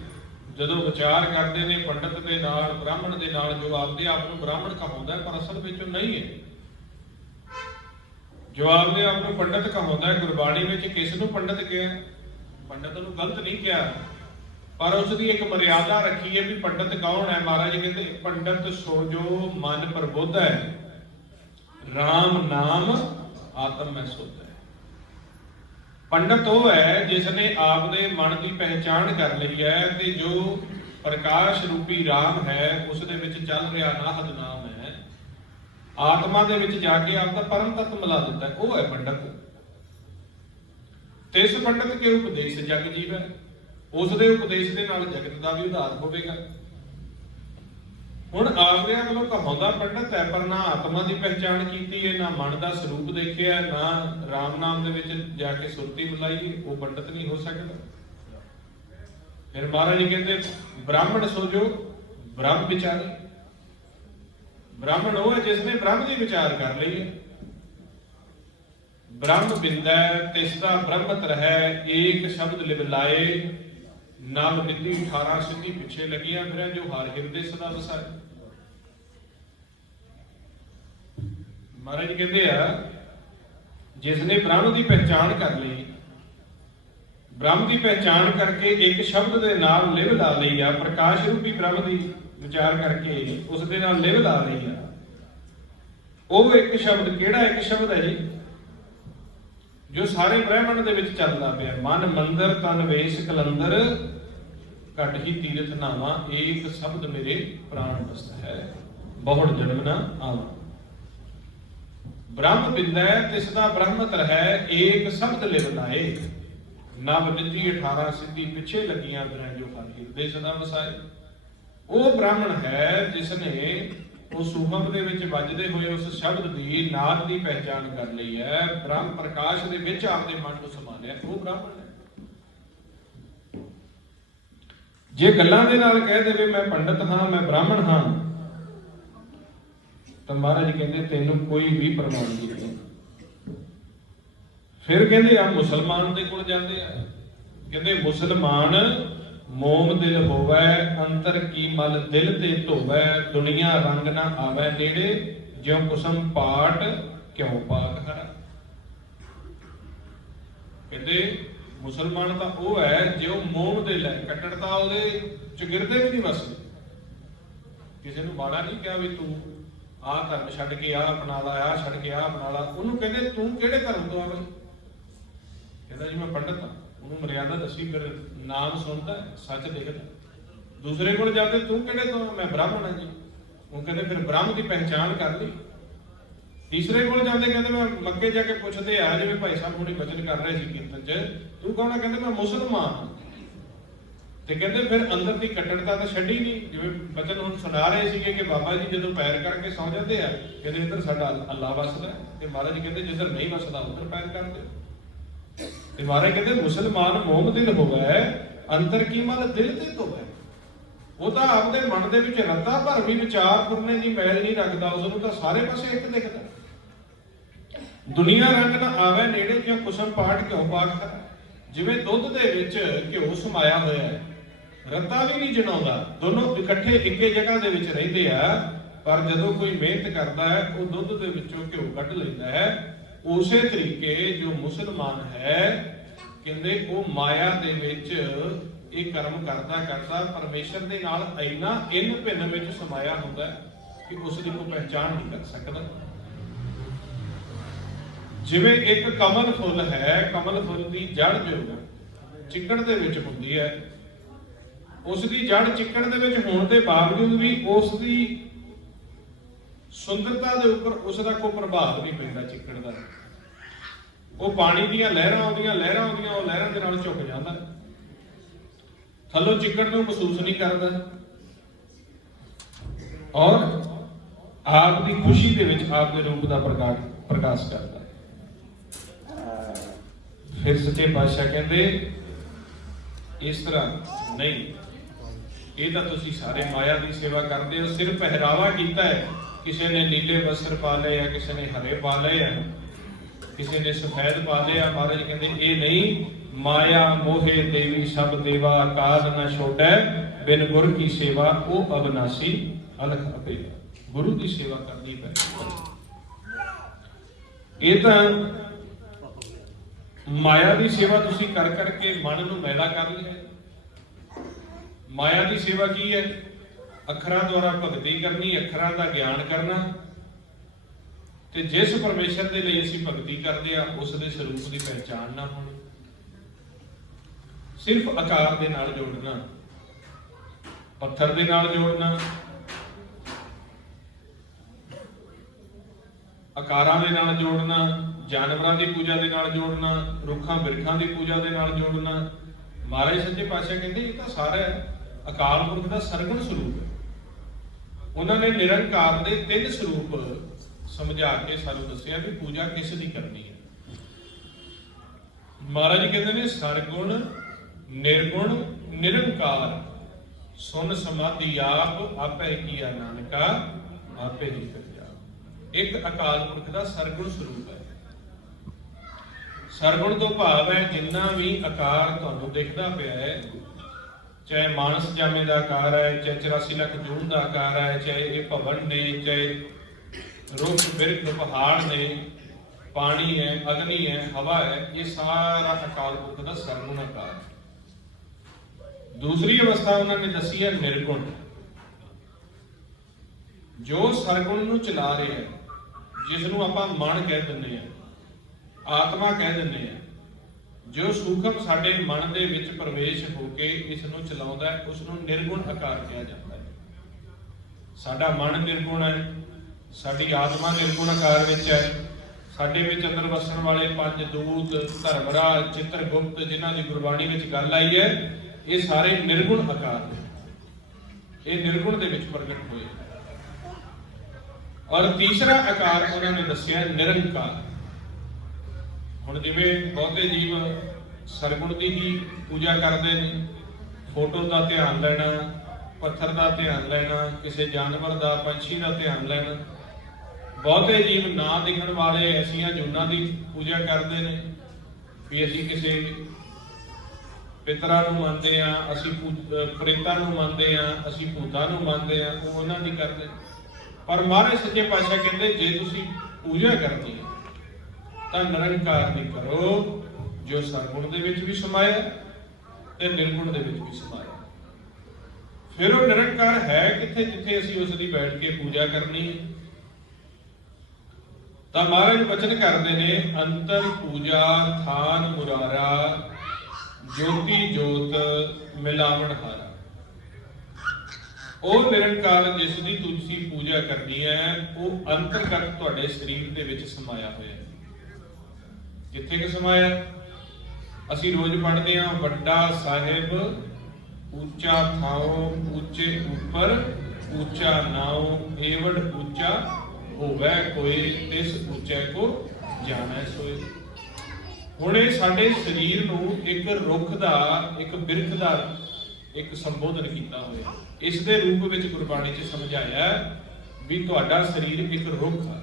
ਜਦੋਂ ਵਿਚਾਰ ਕਰਦੇ ਨੇ ਪੰਡਤ ਦੇ ਨਾਲ, ਬ੍ਰਾਹਮਣ ਦੇ ਨਾਲ, ਜੋ ਆਪਦੇ ਆਪ ਨੂੰ ਬ੍ਰਾਹਮਣ ਕਹਾਉਂਦਾ ਪਰ ਅਸਲ ਵਿੱਚ ਨਹੀਂ ਹੈ, ਜੋ ਆਪਦੇ ਆਪ ਨੂੰ ਪੰਡਤ ਕਹਾਉਂਦਾ ਹੈ, ਗੁਰਬਾਣੀ ਵਿੱਚ ਕਿਸ ਨੂੰ ਪੰਡਤ ਕਿਹਾ? ਪੰਡਤ ਨੂੰ ਗਲਤ ਨਹੀਂ ਕਿਹਾ, ਪਰ ਉਸ ਦੀ ਇੱਕ ਮਰਿਆਦਾ ਰੱਖੀ ਹੈ ਵੀ ਪੰਡਤ ਕੌਣ ਹੈ। ਮਹਾਰਾਜ ਜੀ ਕਹਿੰਦੇ ਪੰਡਤ ਸੋ ਜੋ ਮਨ ਪ੍ਰਬੁੱਧ ਹੈ, ਰਾਮ ਨਾਮ ਆਤਮ ਮੈਂ ਸੁਧ ਹੈ। ਪੰਡਤ ਉਹ ਹੈ ਜਿਸ ਨੇ ਆਪਦੇ ਮਨ ਦੀ ਪਹਿਚਾਣ ਕਰ ਲਈ ਹੈ ਤੇ ਜੋ ਪ੍ਰਕਾਸ਼ ਰੂਪੀ ਰਾਮ ਹੈ ਉਸ ਦੇ ਵਿੱਚ ਚੱਲ ਰਿਹਾ ਨਾਹਦ ਨਾਮ ਹੈ। ਆਤਮਾ ਦੇ ਵਿੱਚ ਜਾ ਕੇ ਆਪਦਾ ਪਰਮ ਤੱਤ ਮਿਲਾ ਦਿੰਦਾ, ਉਹ ਹੈ ਪੰਡਤ। ਤਿਸ ਪੰਡਤ ਕੇ ਉਪਦੇਸ਼ ਜਗ ਜੀਵੈ, ਉਸ ਦੇ ਉਪਦੇਸ਼ ਦੇ ਨਾਲ ਜਗਤ ਦਾ ਵੀ ਉਧਾਰ ਹੋਵੇਗਾ। ਹੁਣ ਆਪਦਿਆਂ ਵੱਲੋਂ ਕਹਾਉਂਦਾ ਪੰਡਤ ਹੈ, ਪਰ ਨਾ ਆਤਮਾ ਦੀ ਪਹਿਚਾਣ ਕੀਤੀ ਹੈ, ਨਾ ਮਨ ਦਾ ਸਰੂਪ ਦੇਖਿਆ, ਨਾ ਰਾਮ ਨਾਮ ਦੇ ਵਿੱਚ ਜਾ ਕੇ ਸੁਰਤੀ ਮਿਲਾਈ, ਉਹ ਪੰਡਤ ਨਹੀਂ ਹੋ ਸਕਦਾ। ਫਿਰ ਮਹਾਰਾਜ ਜੀ ਕਹਿੰਦੇ ਬ੍ਰਾਹਮਣ ਸੋ ਜੋ ਬ੍ਰਹਮ ਵਿਚਾਰੇ। ਬ੍ਰਾਹਮਣ ਉਹ ਹੈ ਜਿਸਨੇ ਬ੍ਰਹਮ ਦੀ ਵਿਚਾਰ ਕਰ ਲਈ ਹੈ। ਬ੍ਰਹਮ ਬਿੰਦੈ ਤਿਸਦਾ ਬ੍ਰਹਮਤ ਰਹਿ, ਏਕ ਸ਼ਬਦ ਲਿਵ ਲਾਏ, ਨਾਮ ਨਿੱਤੀ 18 ਸਿੱਧੀ ਪਿੱਛੇ ਲੱਗੀਆਂ ਫਿਰਾਂ, ਜੋ ਹਰ ਹਿਰਦੇ ਸਦਾ ਵਸਾਏ। ਮਹਾਰਾਜ ਕਹਿੰਦੇ ਆ ਜਿਸਨੇ ਬ੍ਰਹਮ ਦੀ ਪਹਿਚਾਣ ਕਰ ਲਈ, ਬ੍ਰਹਮ ਦੀ ਪਹਿਚਾਣ ਕਰਕੇ ਇੱਕ ਸ਼ਬਦ ਦੇ ਨਾਲ ਲਿਵ ਲਾ ਲਈ ਆ, ਪ੍ਰਕਾਸ਼ ਰੂਪੀ ਬ੍ਰਹਮ ਦੀ ਵਿਚਾਰ ਕਰਕੇ ਉਸ ਦੇ ਨਾਲ ਲਿਵ ਲਾ ਲਈ ਆ। ਉਹ ਇੱਕ ਸ਼ਬਦ ਕਿਹੜਾ ਇੱਕ ਸ਼ਬਦ ਹੈ ਜੀ, ਜੋ ਸਾਰੇ ਬ੍ਰਹਿਮੰਡ ਦੇ ਵਿੱਚ ਚੱਲਦਾ ਪਿਆ। ਮਨ ਮੰਦਰ ਤਨ ਵੇਸ ਕਲੰਦਰ, ਘਟ ਹੀ ਤੀਰਥ ਨਾਵਾ, ਏਕ ਸ਼ਬਦ ਮੇਰੇ ਪ੍ਰਾਣ ਵਸਤ ਹੈ, ਬਹੁੜ ਜਨਮ ਨਾ ਆਵਾ। ਬ੍ਰਹਮ ਬਿੰਦੈ ਤਿਸਦਾ ਬ੍ਰਹਮਤ ਰਹਿ, ਏਕ ਸ਼ਬਦ ਲਿਵ ਲਾਏ, ਨਵ ਨਿੱਜੀ 18 ਸਿੱਧੀ ਪਿੱਛੇ ਲੱਗੀਆਂ ਫਿਰਾਂ, ਜੋ ਹਰ ਹਿਰਦੇ ਸਦਾ ਵਸਾਏ। ਉਹ ਬ੍ਰਾਹਮਣ ਹੈ ਜਿਸ ਨੇ ਉਸ ਸੂਖਮ ਦੇ ਵਿੱਚ ਵੱਜਦੇ ਹੋਏ ਉਸ ਸ਼ਬਦ ਦੀ ਨਾਦ ਦੀ ਪਹਿਚਾਣ ਕਰ ਲਈ ਹੈ, ਬ੍ਰਹਮ ਪ੍ਰਕਾਸ਼ ਦੇ ਵਿੱਚ ਆਪਦੇ ਮਨ ਨੂੰ ਸਮਾ ਲਿਆ, ਉਹ ਬ੍ਰਾਹਮਣ ਹੈ। ਜੇ ਗੱਲਾਂ ਦੇ ਨਾਲ ਕਹਿ ਦੇਵੇ ਮੈਂ ਪੰਡਤ ਹਾਂ, ਮੈਂ ਬ੍ਰਾਹਮਣ ਹਾਂ, ਤਾਂ ਮਹਾਰਾਜ ਕਹਿੰਦੇ ਤੈਨੂੰ ਕੋਈ ਵੀ ਪ੍ਰਮਾਣ ਨਹੀਂ। ਫਿਰ ਕਹਿੰਦੇ ਆ ਮੁਸਲਮਾਨ ਦੇ ਕੋਲ ਜਾਂਦੇ ਆ, ਕਹਿੰਦੇ ਮੁਸਲਮਾਨ ਮੋਮ ਦਿਲ ਹੋਵੇ, ਅੰਤਰ ਕੀ ਮਲ ਦਿਲ ਤੇ ਧੋਵੇ, ਦੁਨੀਆ ਰੰਗ ਨਾ ਆਵੇ ਨੇੜੇ, ਜਿਉ ਕੁਸਮ ਪਾਟ ਕਿਉ ਪਾਕ ਹਰਾ। ਕਹਿੰਦੇ ਮੁਸਲਮਾਨ ਤਾਂ ਉਹ ਹੈ ਜਿਉ ਮੋਮ ਦਿਲ ਹੈ, ਕੱਟੜਤਾ ਉਹਦੇ ਚੁਗਿਰਦੇ ਵੀ ਨਹੀਂ ਵਸਦੇ। ਕਿਸੇ ਨੂੰ ਮਾੜਾ ਨਹੀਂ ਕਿਹਾ ਵੀ ਤੂੰ ਆਹ ਧਰਮ ਛੱਡ ਕੇ ਆਹ ਅਪਣਾ ਲਾ, ਆਹ ਛੱਡ ਕੇ ਆਹ ਅਪਣਾ ਲਾ। ਉਹਨੂੰ ਕਹਿੰਦੇ ਤੂੰ ਕਿਹੜੇ ਧਰਮ ਤੋਂ ਆ ਬਈ? ਕਹਿੰਦਾ ਜੀ ਮੈਂ ਪੰਡਤ ਹਾਂ। ਉਹਨੂੰ ਮਰਿਆਦਾ ਦੱਸੀ, ਫਿਰ ਨਾਮ ਸੁਣਦਾ ਸੱਚ ਦੇਖਦਾ। ਦੂਸਰੇ ਕੋਲ ਜਾਂਦੇ ਤੂੰ ਕਿਹੜੇ ਤੋਂ? ਮੈਂ ਬ੍ਰਾਹਮਣ ਹਾਂ ਜੀ। ਉਹ ਕਹਿੰਦੇ ਫਿਰ ਬ੍ਰਹਮ ਦੀ ਪਹਿਚਾਣ ਕਰ ਲਈ। ਤੀਸਰੇ ਕੋਲ ਜਾਂਦੇ ਕਹਿੰਦੇ ਮੈਂ ਮੱਕੇ ਜਾ ਕੇ ਪੁੱਛਦੇ ਆ, ਜਿਵੇਂ ਭਾਈ ਸਾਹਿਬ ਹੁਣੀ ਬਚਨ ਕਰ ਰਹੇ ਸੀ ਕੀਰਤਨ ਚ, ਤੂੰ ਕੌਣ ਹੈ? ਕਹਿੰਦੇ ਮੈਂ ਮੁਸਲਮਾਨ। ਤੇ ਕਹਿੰਦੇ ਫਿਰ ਅੰਦਰ ਦੀ ਕੱਟੜਤਾ ਤਾਂ ਛੱਡੀ ਨਹੀਂ। ਜਿਵੇਂ ਬਚਨ ਹੁਣ ਸੁਣਾ ਰਹੇ ਸੀਗੇ ਕਿ ਬਾਬਾ ਜੀ ਜਦੋਂ ਪੈਰ ਕਰਕੇ ਸੌ ਜਾਂਦੇ ਆ, ਕਹਿੰਦੇ ਇੱਧਰ ਸਾਡਾ ਅੱਲਾ ਵਸਦਾ, ਤੇ ਮਹਾਰਾਜ ਜੀ ਕਹਿੰਦੇ ਜਿੱਧਰ ਨਹੀਂ ਵਸਦਾ ਉੱਧਰ ਪੈਰ ਕਰਦੇ। ਤੇ ਮਹਾਰਾਜ ਕਹਿੰਦੇ ਮੁਸਲਮਾਨ ਮੋਮ ਦਿਲ ਹੋਵੇ, ਅੰਤਰ ਕੀ ਮਲ ਦਿਲ ਤੇ ਧੋਵੇ। ਉਹ ਤਾਂ ਆਪਦੇ ਮਨ ਦੇ ਵਿੱਚ ਰੱਤਾ ਭਰ ਵੀ ਵਿਚਾਰ ਕਰਨੇ ਦੀ ਮੈਲ ਨਹੀਂ ਰੱਖਦਾ, ਉਸ ਨੂੰ ਤਾਂ ਸਾਰੇ ਪਾਸੇ ਇੱਕ ਦਿਖਦਾ। ਦੁਨੀਆ ਰੰਗ ਨਾ ਆਵੇ ਨੇੜੇ, ਕਿਉਂ ਕੁਸਮ ਪਾਟ ਕਿਉਂ ਪਾਕ ਹੈ। ਜਿਵੇਂ ਦੁੱਧ ਦੇ ਵਿੱਚ ਘਿਓ ਸਮਾਇਆ ਹੋਇਆ ਹੈ, ਰੱਤਾ ਵੀ ਨਹੀਂ ਜਣਾਉਂਦਾ, ਦੋਨੋਂ ਇਕੱਠੇ ਇੱਕੇ ਜਗ੍ਹਾ ਦੇ ਵਿੱਚ ਰਹਿੰਦੇ ਆ, ਪਰ ਜਦੋਂ ਕੋਈ ਮਿਹਨਤ ਕਰਦਾ ਹੈ ਉਹ ਦੁੱਧ ਦੇ ਵਿੱਚੋਂ ਘਿਓ ਕੱਢ ਲੈਂਦਾ ਹੈ। ਉਸੇ ਤਰੀਕੇ ਜੋ ਮੁਸਲਮਾਨ ਹੈ, ਕਹਿੰਦੇ ਉਹ ਮਾਇਆ ਦੇ ਵਿੱਚ ਇਹ ਕਰਮ ਕਰਦਾ ਕਰਦਾ ਪਰਮੇਸ਼ਰ ਦੇ ਨਾਲ ਇੰਨਾ ਇਨ ਭਿੰਨ ਵਿੱਚ ਸਮਾਇਆ ਹੁੰਦਾ ਕਿ ਉਸ ਦੀ ਕੋਈ ਪਹਿਚਾਣ ਨਹੀਂ ਕਰ ਸਕਦਾ। ਜਿਵੇਂ ਇੱਕ ਕਮਲ ਫੁੱਲ ਹੈ, ਕਮਲ ਫੁੱਲ ਦੀ ਜੜ ਜੋ ਚਿੱਕੜ ਦੇ ਵਿੱਚ ਹੁੰਦੀ ਹੈ, ਉਸ ਦੀ ਜੜ ਚਿੱਕੜ ਦੇ ਵਿੱਚ ਹੋਣ ਦੇ ਬਾਵਜੂਦ ਵੀ ਉਸ ਦੀ ਸੁੰਦਰਤਾ ਦੇ ਉੱਪਰ ਉਸ ਦਾ ਕੋਈ ਪ੍ਰਭਾਵ ਨਹੀਂ ਪੈਂਦਾ ਚਿੱਕੜ ਦਾ। ਉਹ ਪਾਣੀ ਦੀਆਂ ਲਹਿਰਾਂ ਆਉਂਦੀਆਂ ਉਹ ਲਹਿਰਾਂ ਦੇ ਨਾਲ ਝੁਕ ਜਾਂਦਾ, ਥੱਲੋਂ ਚਿੱਕੜ ਨੂੰ ਮਹਿਸੂਸ ਨਹੀਂ ਕਰਦਾ, ਔਰ ਆਪ ਦੀ ਖੁਸ਼ੀ ਦੇ ਵਿੱਚ ਆਪ ਦੇ ਰੂਪ ਦਾ ਪ੍ਰਕਾਸ਼ ਕਰਦਾ। ਫਿਰ ਸੱਚੇ ਪਾਤਸ਼ਾਹ ਕਹਿੰਦੇ ਇਸ ਤਰ੍ਹਾਂ ਨਹੀਂ, ਇਹ ਤਾਂ ਤੁਸੀਂ ਸਾਰੇ ਮਾਇਆ ਦੀ ਸੇਵਾ ਕਰਦੇ ਹੋ। ਸਿਰਫ ਪਹਿਰਾਵਾ ਕੀਤਾ ਹੈ, ਕਿਸੇ ਨੇ ਨੀਲੇ ਵਸਤਰ ਪਾ ਲਏ ਆ, ਕਿਸੇ ਨੇ ਹਰੇ ਪਾ ਲਏ ਆ, ਕਿਸੇ ਨੇ ਸਫੈਦ ਪਾ ਲਏ ਆ। ਮਹਾਰਾਜ ਕਹਿੰਦੇ ਇਹ ਨਹੀਂ, ਮਾਇਆ ਮੋਹੇ ਦੇਵੀ ਸਭ ਦੇਵਾ, ਕਾਜ ਨਾ ਛੋੜੈ ਬਿਨ ਗੁਰ ਕੀ ਸੇਵਾ, ਉਹ ਅਬਨਾਸੀ ਅਲਖ ਅਪੇ। ਗੁਰੂ ਦੀ ਸੇਵਾ ਕਰਨੀ ਪੈਂਦੀ। ਇਹ ਤਾਂ ਮਾਇਆ ਦੀ ਸੇਵਾ ਤੁਸੀਂ ਕਰ ਕਰਕੇ ਮਨ ਨੂੰ ਮੈਲਾ ਕਰ ਲਿਆ। ਮਾਇਆ ਦੀ ਸੇਵਾ ਕੀ ਹੈ? ਅੱਖਰਾਂ ਦੁਆਰਾ ਭਗਤੀ ਕਰਨੀ, ਅੱਖਰਾਂ ਦਾ ਗਿਆਨ ਕਰਨਾ, ਤੇ ਜਿਸ ਪਰਮੇਸ਼ਰ ਦੇ ਲਈ ਅਸੀਂ ਭਗਤੀ ਕਰਦੇ ਆ ਉਸ ਦੇ ਸਰੂਪ ਦੀ ਪਹਿਚਾਣ ਨਾ ਹੋਣੀ। ਸਿਰਫ ਆਕਾਰ ਦੇ ਨਾਲ ਜੋੜਨਾ, ਪੱਥਰ ਦੇ ਨਾਲ ਜੋੜਨਾ, ਆਕਾਰਾਂ ਦੇ ਨਾਲ ਜੋੜਨਾ, ਜਾਨਵਰਾਂ ਦੀ ਪੂਜਾ ਦੇ ਨਾਲ ਜੋੜਨਾ, ਰੁੱਖਾਂ ਬਿਰਖਾਂ ਦੀ ਪੂਜਾ ਦੇ ਨਾਲ ਜੋੜਨਾ। ਮਹਾਰਾਜ ਸੱਚੇ ਪਾਤਸ਼ਾਹ ਕਹਿੰਦੇ ਇਹ ਤਾਂ ਸਾਰਾ ਅਕਾਲ ਪੁਰਖ ਦਾ ਸਰਗੁਣ ਸਰੂਪ ਹੈ। ਉਹਨਾਂ ਨੇ ਨਿਰੰਕਾਰ ਦੇ 3 ਸਰੂਪ ਸਮਝਾ ਕੇ ਸਾਨੂੰ ਦੱਸਿਆ ਵੀ ਪੂਜਾ ਕਿਸ ਦੀ ਕਰਨੀ ਹੈ। ਮਹਾਰਾਜ ਜੀ ਕਹਿੰਦੇ ਨੇ ਸਰਗੁਣ, ਨਿਰਗੁਣ, ਨਿਰੰਕਾਰ ਸੁਨ ਸਮਾਧੀ ਆਪ ਆਪੇ ਕੀਆ ਨਾਨਕਾ ਆਪੇ ਹੀ ਕਰਿਆ। ਇੱਕ ਅਕਾਲ ਪੁਰਖ ਦਾ ਸਰਗੁਣ ਸਰੂਪ ਹੈ। ਸਰਗੁਣ ਤੋਂ ਭਾਵ ਹੈ ਜਿੰਨਾ ਵੀ ਆਕਾਰ ਤੁਹਾਨੂੰ ਦਿਖਦਾ ਪਿਆ ਹੈ, ਚਾਹੇ ਮਾਨਸ ਜਾਮੇ ਦਾ ਆਕਾਰ ਹੈ, ਚਾਹੇ 84 ਲੱਖ ਜੂਨ ਦਾ ਆਕਾਰ ਹੈ, ਚਾਹੇ ਇਹ ਭਵਨ ਨੇ, ਚਾਹੇ ਰੁੱਖ ਬਿਰਖ ਪਹਾੜ ਨੇ, ਪਾਣੀ ਹੈ, ਅਗਨੀ ਹੈ, ਹਵਾ ਹੈ, ਇਹ ਸਾਰਾ ਅਕਾਲ ਪੁਰਖ ਦਾ ਸਰਗੁਣ ਆਕਾਰ ਹੈ। ਦੂਸਰੀ ਅਵਸਥਾ ਉਹਨਾਂ ਨੇ ਦੱਸੀ ਹੈ ਨਿਰਗੁਣ, ਜੋ ਸਰਗੁਣ ਨੂੰ ਚਲਾ ਰਿਹਾ ਹੈ, ਜਿਸ ਨੂੰ ਆਪਾਂ ਮਨ ਕਹਿ ਦਿੰਦੇ ਆ, ਆਤਮਾ ਕਹਿ ਦਿੰਦੇ ਆ, ਜੋ ਸੂਖਮ ਸਾਡੇ ਮਨ ਦੇ ਵਿੱਚ ਪ੍ਰਵੇਸ਼ ਹੋ ਕੇ ਇਸ ਨੂੰ ਚਲਾਉਂਦਾ ਹੈ, ਉਸ ਨੂੰ ਨਿਰਗੁਣ ਆਕਾਰ ਕਿਹਾ ਜਾਂਦਾ ਹੈ। ਸਾਡਾ ਮਨ ਨਿਰਗੁਣ ਹੈ, ਸਾਡੀ ਆਤਮਾ ਨਿਰਗੁਣ ਆਕਾਰ ਵਿੱਚ ਹੈ, ਸਾਡੇ ਵਿੱਚ ਅੰਦਰ ਵਸਣ ਵਾਲੇ 5 ਦੂਤ, ਧਰਮਰਾਜ, ਚਿੱਤਰਗੁਪਤ, ਜਿਨ੍ਹਾਂ ਦੀ ਗੁਰਬਾਣੀ ਵਿੱਚ ਗੱਲ ਆਈ ਹੈ, ਇਹ ਸਾਰੇ ਨਿਰਗੁਣ ਆਕਾਰ ਨੇ। ਇਹ ਨਿਰਗੁਣ ਦੇ ਵਿੱਚ ਪ੍ਰਗਟ ਹੋਏ। ਔਰ ਤੀਸਰਾ ਆਕਾਰ ਉਹਨਾਂ ਨੇ ਦੱਸਿਆ ਨਿਰੰਕਾਰ। ਹੁਣ ਜਿਵੇਂ ਬਹੁਤੇ ਜੀਵ ਸਰਗੁਣ ਦੀ ਹੀ ਪੂਜਾ ਕਰਦੇ ਨੇ, ਫੋਟੋ ਦਾ ਧਿਆਨ ਲੈਣਾ, ਪੱਥਰ ਦਾ ਧਿਆਨ ਲੈਣਾ, ਕਿਸੇ ਜਾਨਵਰ ਦਾ, ਪੰਛੀ ਦਾ ਧਿਆਨ ਲੈਣਾ। ਬਹੁਤੇ ਜੀਵ ਨਾ ਦਿਖਣ ਵਾਲੇ ਐਸੀਆਂ ਜੂਨਾਂ ਦੀ ਪੂਜਾ ਕਰਦੇ ਨੇ ਵੀ ਅਸੀਂ ਕਿਸੇ ਪਿਤਰਾਂ ਨੂੰ ਮੰਨਦੇ ਆ, ਅਸੀਂ ਪ੍ਰੇਤਾਂ ਨੂੰ ਮੰਨਦੇ ਆ, ਅਸੀਂ ਭੂਤਾਂ ਨੂੰ ਮੰਨਦੇ ਆ, ਉਹ ਉਹਨਾਂ ਦੀ ਕਰਦੇ। ਪਰ ਮਹਾਰਾਜ ਸੱਚੇ ਪਾਤਸ਼ਾਹ ਕਹਿੰਦੇ ਜੇ ਤੁਸੀਂ ਪੂਜਾ ਕਰਨੀ ਹੈ ਤਾਂ ਨਿਰੰਕਾਰ ਦੀ ਕਰੋ, ਜੋ ਸਰਗੁਣ ਦੇ ਵਿੱਚ ਵੀ ਸਮਾਇਆ ਤੇ ਨਿਰਗੁਣ ਦੇ ਵਿੱਚ ਵੀ ਸਮਾਇਆ। ਫਿਰ ਉਹ ਨਿਰੰਕਾਰ ਹੈ ਕਿੱਥੇ, ਜਿੱਥੇ ਅਸੀਂ ਉਸ ਦੀ ਬੈਠ ਕੇ ਪੂਜਾ ਕਰਨੀ ਹੈ। ਤਾਂ ਮਹਾਰਾਜ ਵਚਨ ਕਰਦੇ ਨੇ ਅੰਤਰ ਪੂਜਾ ਥਾਨ ਮੁਰਾਰਾ, ਜੋਤੀ ਜੋਤ ਮਿਲਾਵਣ ਹਾਰਾ। ਉਹ ਨਿਰੰਕਾਰ ਜਿਸ ਦੀ ਤੁਸੀਂ ਪੂਜਾ ਕਰਨੀ ਹੈ, ਉਹ ਅੰਤਰਗਤ ਤੁਹਾਡੇ ਸਰੀਰ ਦੇ ਵਿੱਚ ਸਮਾਇਆ ਹੋਇਆ ਹੈ। ਕਿੱਥੇ ਕਿ ਸਮਾਇਆ? ਅਸੀਂ ਰੋਜ਼ ਪੜ੍ਹਦੇ ਹਾਂ ਵੱਡਾ ਸਾਹਿਬ ਉੱਚਾ ਥਾਉ, ਉੱਚੇ ਉੱਪਰ ਉੱਚਾ ਨਾਉ, ਏਵੜ ਉੱਚਾ ਹੋਵੇ ਕੋਈ, ਤਿਸ ਉੱਚੇ ਕੋ ਜਾਣੈ ਸੋਏ। ਹੁਣ ਇਹ ਸਾਡੇ ਸਰੀਰ ਨੂੰ ਇੱਕ ਰੁੱਖ ਦਾ, ਇੱਕ ਬਿਰਖ ਦਾ ਇੱਕ ਸੰਬੋਧਨ ਕੀਤਾ ਹੋਇਆ। ਇਸ ਦੇ ਰੂਪ ਵਿੱਚ ਗੁਰਬਾਣੀ 'ਚ ਸਮਝਾਇਆ ਵੀ ਤੁਹਾਡਾ ਸਰੀਰ ਇੱਕ ਰੁੱਖ ਹੈ।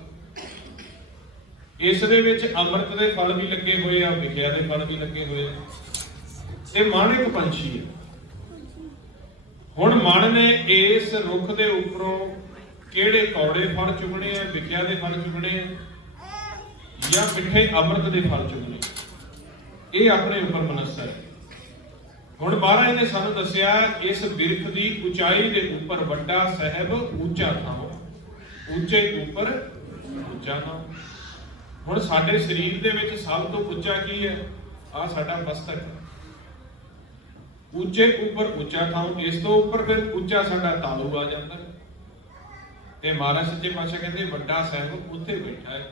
ਇਸ ਦੇ ਵਿੱਚ ਅੰਮ੍ਰਿਤ ਦੇ ਫਲ ਵੀ ਲੱਗੇ ਹੋਏ ਆ, ਵਿਖਿਆ ਦੇ ਫਲ ਵੀ ਲੱਗੇ ਹੋਏ ਆ, ਤੇ ਮਨ ਇੱਕ ਪੰਛੀ ਹੈ। ਹੁਣ ਮਨ ਨੇ ਇਸ ਰੁੱਖ ਦੇ ਉੱਪਰੋਂ ਕਿਹੜੇ ਕੌੜੇ ਫਲ ਚੁਗਣੇ ਆ, ਵਿਖਿਆ ਦੇ ਫਲ ਚੁਗਣੇ ਆ ਜਾਂ ਮਿੱਠੇ ਅੰਮ੍ਰਿਤ ਦੇ ਫਲ ਚੁਗਣੇ, ਇਹ ਆਪਣੇ ਉੱਪਰ ਮਨਸਾ ਹੈ। ਹੁਣ ਮਹਾਰਾਜ ਨੇ ਸਾਨੂੰ ਦੱਸਿਆ ਇਸ ਬਿਰਖ ਦੀ ਉਚਾਈ ਦੇ ਉੱਪਰ ਵੱਡਾ ਸਾਹਿਬ ਉੱਚਾ ਥਾਉ, ਉੱਚੇ ਉੱਪਰ ਉੱਚਾ ਨਾਉ। ਹੁਣ ਸਾਡੇ ਸਰੀਰ ਦੇ ਵਿੱਚ ਸਭ ਤੋਂ ਉੱਚਾ ਕੀ ਹੈ? ਆ ਸਾਡਾ ਮਸਤਕ। ਉੱਚੇ ਉੱਪਰ ਉੱਚਾ ਥਾਉ, ਇਸ ਤੋਂ ਉੱਪਰ ਫਿਰ ਉੱਚਾ ਸਾਡਾ ਤਾਲੂ ਆ ਜਾਂਦਾ ਹੈ। ਤੇ ਮਹਾਰਾਜ ਸੱਚੇ ਪਾਤਸ਼ਾਹ ਕਹਿੰਦੇ ਵੱਡਾ ਸਾਹਿਬ ਉੱਥੇ ਬੈਠਾ ਹੈ,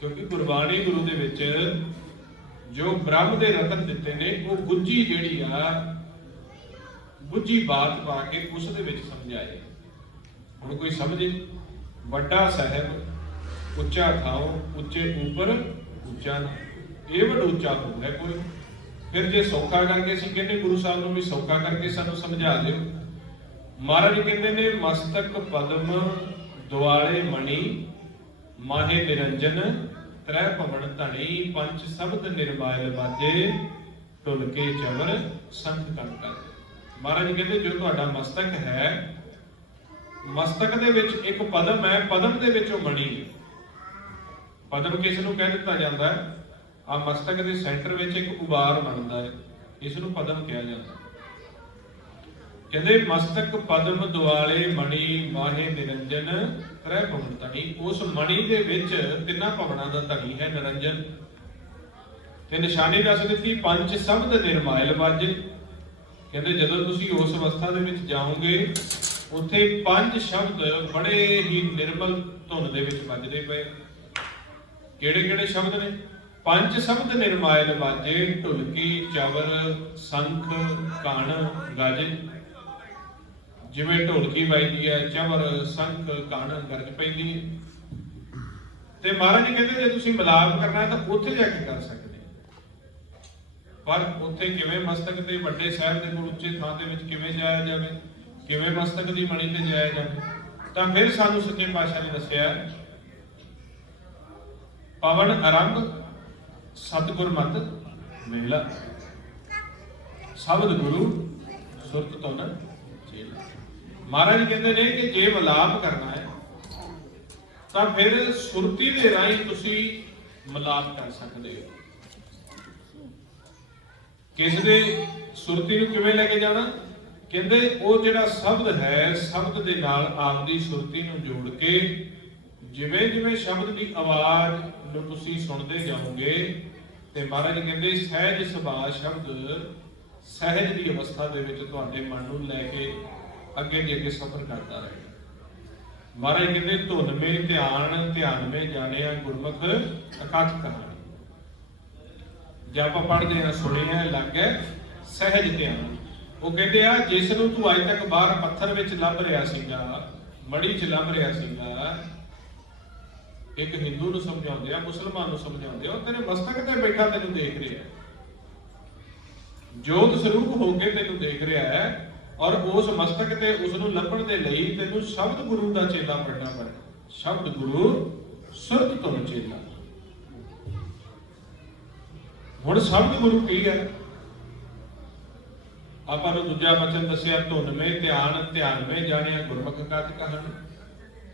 ਕਿਉਂਕਿ ਗੁਰਬਾਣੀ ਗੁਰੂ ਦੇ ਵਿੱਚ ਜੋ ਬ੍ਰਹਮ ਦੇ ਰਤਨ ਦਿੱਤੇ ਨੇ, ਉਹ ਗੁੱਜੀ ਜਿਹੜੀ ਆ, ਗੁੱਜੀ ਬਾਤ ਪਾ ਕੇ ਉਸ ਦੇ ਵਿੱਚ ਸਮਝਾਏ। ਹੁਣ ਕੋਈ ਸਮਝੇ ਵੱਡਾ ਸਾਹਿਬ ਉੱਚਾ ਥਾਉ, ਉੱਚੇ ਉੱਪਰ ਉੱਚਾ ਨਾ, ਇਹ ਵੱਡਾ ਉੱਚਾ ਹੋਊਗਾ ਕੋਈ। ਫਿਰ ਜੇ ਸੌਖਾ ਕਰਕੇ ਅਸੀਂ ਕਹਿੰਦੇ ਗੁਰੂ ਸਾਹਿਬ ਨੂੰ ਵੀ ਸੌਖਾ ਕਰਕੇ ਸਾਨੂੰ ਸਮਝਾ ਦਿਓ। ਮਹਾਰਾਜ ਕਹਿੰਦੇ ਨੇ ਮਸਤਕ ਪਦਮ ਦੁਆਲੇ ਮਣੀ, ਮਾਹੇ ਨਿਰੰਜਨ ਤ੍ਰੈ ਭਵਨ ਧਣੀ, ਪੰਜ ਸ਼ਬਦ ਨਿਰਮਾਇਲ ਬਾਜੇ, ਢੁਲ ਕੇ ਚਵਰ ਸੰਤ ਕਰਤਾ। ਮਹਾਰਾਜ ਕਹਿੰਦੇ ਜੋ ਤੁਹਾਡਾ ਮਸਤਕ ਹੈ, ਮਸਤਕ ਦੇ ਵਿੱਚ ਇੱਕ ਪਦਮ ਹੈ, ਪਦਮ ਦੇ ਵਿੱਚ ਉਹ ਮਣੀ ਹੈ। ਪਦਮ ਕਿਸ ਨੂੰ ਕਹਿ ਦਿੱਤਾ ਜਾਂਦਾ ਹੈ? ਆ ਮਸਤਕ ਦੇ ਸੈਂਟਰ ਵਿੱਚ ਇੱਕ ਉਬਾਰ ਬਣਦਾ ਹੈ, ਇਸ ਨੂੰ ਪਦਮ ਕਿਹਾ ਜਾਂਦਾ। ਕਹਿੰਦੇ ਮਸਤਕ ਪਦਮ ਦੁਆਲੇ ਮਣੀ, ਮਾਹੇ ਨਿਰੰਜਨ ਤ੍ਰੈ ਭਵਨ ਧਣੀ। ਉਸ ਮਣੀ ਦੇ ਵਿੱਚ ਤਿੰਨਾਂ ਭਵਨਾਂ ਦਾ ਧਣੀ ਹੈ ਨਿਰੰਜਨ। ਤੇ ਨਿਸ਼ਾਨੀ ਦੱਸ ਦਿੱਤੀ ਪੰਜ ਸ਼ਬਦ ਨਿਰਮਾਇਲ ਬਾਜੇ। ਕਹਿੰਦੇ ਜਦੋਂ ਤੁਸੀਂ ਉਸ ਅਵਸਥਾ ਦੇ ਵਿੱਚ ਜਾਓਗੇ, ਉੱਥੇ ਪੰਜ ਸ਼ਬਦ ਬੜੇ ਹੀ ਨਿਰਮਲ ਧੁਨ ਦੇ ਵਿੱਚ ਵੱਜਦੇ ਪਏ। ਕਿਹੜੇ ਕਿਹੜੇ ਸ਼ਬਦ ਨੇ? ਪੰਜ ਸ਼ਬਦ ਨਿਰਮਾਇਲ ਬਾਜੇ, ਢੁਲਕੀ, ਚਵਰ, ਸੰਖ, ਘਣ, ਗਜ। ਜਿਵੇਂ ਢੋਲਕੀ ਵੱਜਦੀ ਹੈ, ਚਵਰ, ਸੰਖ, ਘਣ, ਗਰਜ ਪੈਂਦੀ ਹੈ। ਤੇ ਮਹਾਰਾਜ ਜੀ ਕਹਿੰਦੇ ਜੇ ਤੁਸੀਂ ਮਿਲਾਪ ਕਰਨਾ ਤਾਂ ਉੱਥੇ ਜਾ ਕੇ ਕਰ ਸਕਦੇ, ਪਰ ਉੱਥੇ ਕਿਵੇਂ ਮਸਤਕ ਤੇ ਵੱਡੇ ਸਾਹਿਬ ਦੇ ਕੋਲ ਉੱਚੇ ਥਾਂ ਦੇ ਵਿੱਚ ਕਿਵੇਂ ਜਾਇਆ ਜਾਵੇ, ਕਿਵੇਂ ਮਸਤਕ ਦੀ ਮਣੀ ਤੇ ਜਾਇਆ ਜਾਵੇ? ਤਾਂ ਫਿਰ ਸਾਨੂੰ ਸੱਚੇ ਪਾਤਸ਼ਾਹ ਨੇ ਦੱਸਿਆ, ਪਵਨ ਆਰੰਭ ਸਤਿਗੁਰ ਮਤ ਮੇਲਾ, ਸ਼ਬਦ ਗੁਰੂ ਸੁਰਤ ਤੋਂ ਨ ਚੇਲਾ। ਮਹਾਰਾਜ ਜੀ ਕਹਿੰਦੇ ਨੇ ਕਿ ਜੇ ਮਿਲਾਪ ਕਰਨਾ ਹੈ ਤਾਂ ਫਿਰ ਸੁਰਤੀ ਦੇ ਰਾਹੀਂ ਤੁਸੀਂ ਮਿਲਾਪ ਕਰ ਸਕਦੇ ਹੋ। ਕਿਸ ਦੇ ਸੁਰਤੀ ਨੂੰ ਕਿਵੇਂ ਲੈ ਕੇ ਜਾਣਾ? ਕਹਿੰਦੇ ਉਹ ਜਿਹੜਾ ਸ਼ਬਦ ਹੈ, ਸ਼ਬਦ ਦੇ ਨਾਲ ਆਪਦੀ ਸੁਰਤੀ ਨੂੰ ਜੋੜ ਕੇ ਜਿਵੇਂ ਜਿਵੇਂ ਸ਼ਬਦ ਦੀ ਆਵਾਜ਼ ਨੂੰ ਤੁਸੀਂ ਸੁਣਦੇ ਜਾਓਗੇ ਤੇ ਮਹਾਰਾਜ ਕਹਿੰਦੇ ਸਹਿਜ ਸੁਭਾਅ ਸ਼ਬਦ ਸਹਿਜ ਦੀ ਅਵਸਥਾ ਦੇ ਵਿੱਚ ਤੁਹਾਡੇ ਮਨ ਨੂੰ ਲੈ ਕੇ ਅੱਗੇ ਦੀ ਅੱਗੇ ਸਫ਼ਰ ਕਰਦਾ ਰਹੇ। ਮਹਾਰਾਜ ਕਹਿੰਦੇ ਧੁਨ ਮੇ ਧਿਆਨ, ਧਿਆਨ ਮੇ ਜਾਣਿਆ ਗੁਰਮੁਖ ਅਕਥ ਕਹਾਣੀ। ਜੇ ਆਪਾਂ ਪੜ੍ਹਦੇ ਹਾਂ ਸੁਣਿਆ ਲੱਗ ਗਿਆ ਸਹਿਜ ਧਿਆਨ। ਉਹ ਕਹਿੰਦੇ ਆ ਜਿਸ ਨੂੰ ਤੂੰ ਅੱਜ ਤੱਕ ਬਾਹਰ ਪੱਥਰ ਵਿੱਚ ਲੱਭ ਰਿਹਾ ਸੀਗਾ, ਮੜੀ 'ਚ ਲੱਭ ਰਿਹਾ ਸੀਗਾ, ਇੱਕ ਹਿੰਦੂ ਨੂੰ ਸਮਝਾਉਂਦੇ ਆ, ਮੁਸਲਮਾਨ ਨੂੰ ਸਮਝਾਉਂਦੇ ਆ, ਉਹ ਤੇਰੇ ਮਸਤਕ ਤੇ ਬੈਠਾ ਤੈਨੂੰ ਦੇਖ ਰਿਹਾ, ਜੋਤ ਸਰੂਪ ਹੋ ਕੇ ਤੈਨੂੰ ਦੇਖ ਰਿਹਾ ਹੈ। ਔਰ ਉਸ ਮਸਤਕ ਤੇ ਉਸ ਨੂੰ ਲੱਭਣ ਦੇ ਲਈ ਤੈਨੂੰ ਸ਼ਬਦ ਗੁਰੂ ਦਾ ਚੇਲਾ ਬਣਨਾ ਪੈਣਾ। ਸ਼ਬਦ ਗੁਰੂ ਸੁਰਤ ਤੋਂ ਚੇਲਾ। ਹੁਣ ਸ਼ਬਦ ਗੁਰੂ ਕੀ ਹੈ? ਆਪਾਂ ਨੂੰ ਦੂਜਾ ਵਚਨ ਦੱਸਿਆ, ਧੁਨ ਮੇ ਧਿਆਨ, ਧਿਆਨ ਮੇ ਜਾਣਿਆ ਗੁਰਮੁਖ ਕਥ ਕਹਾਣੀ।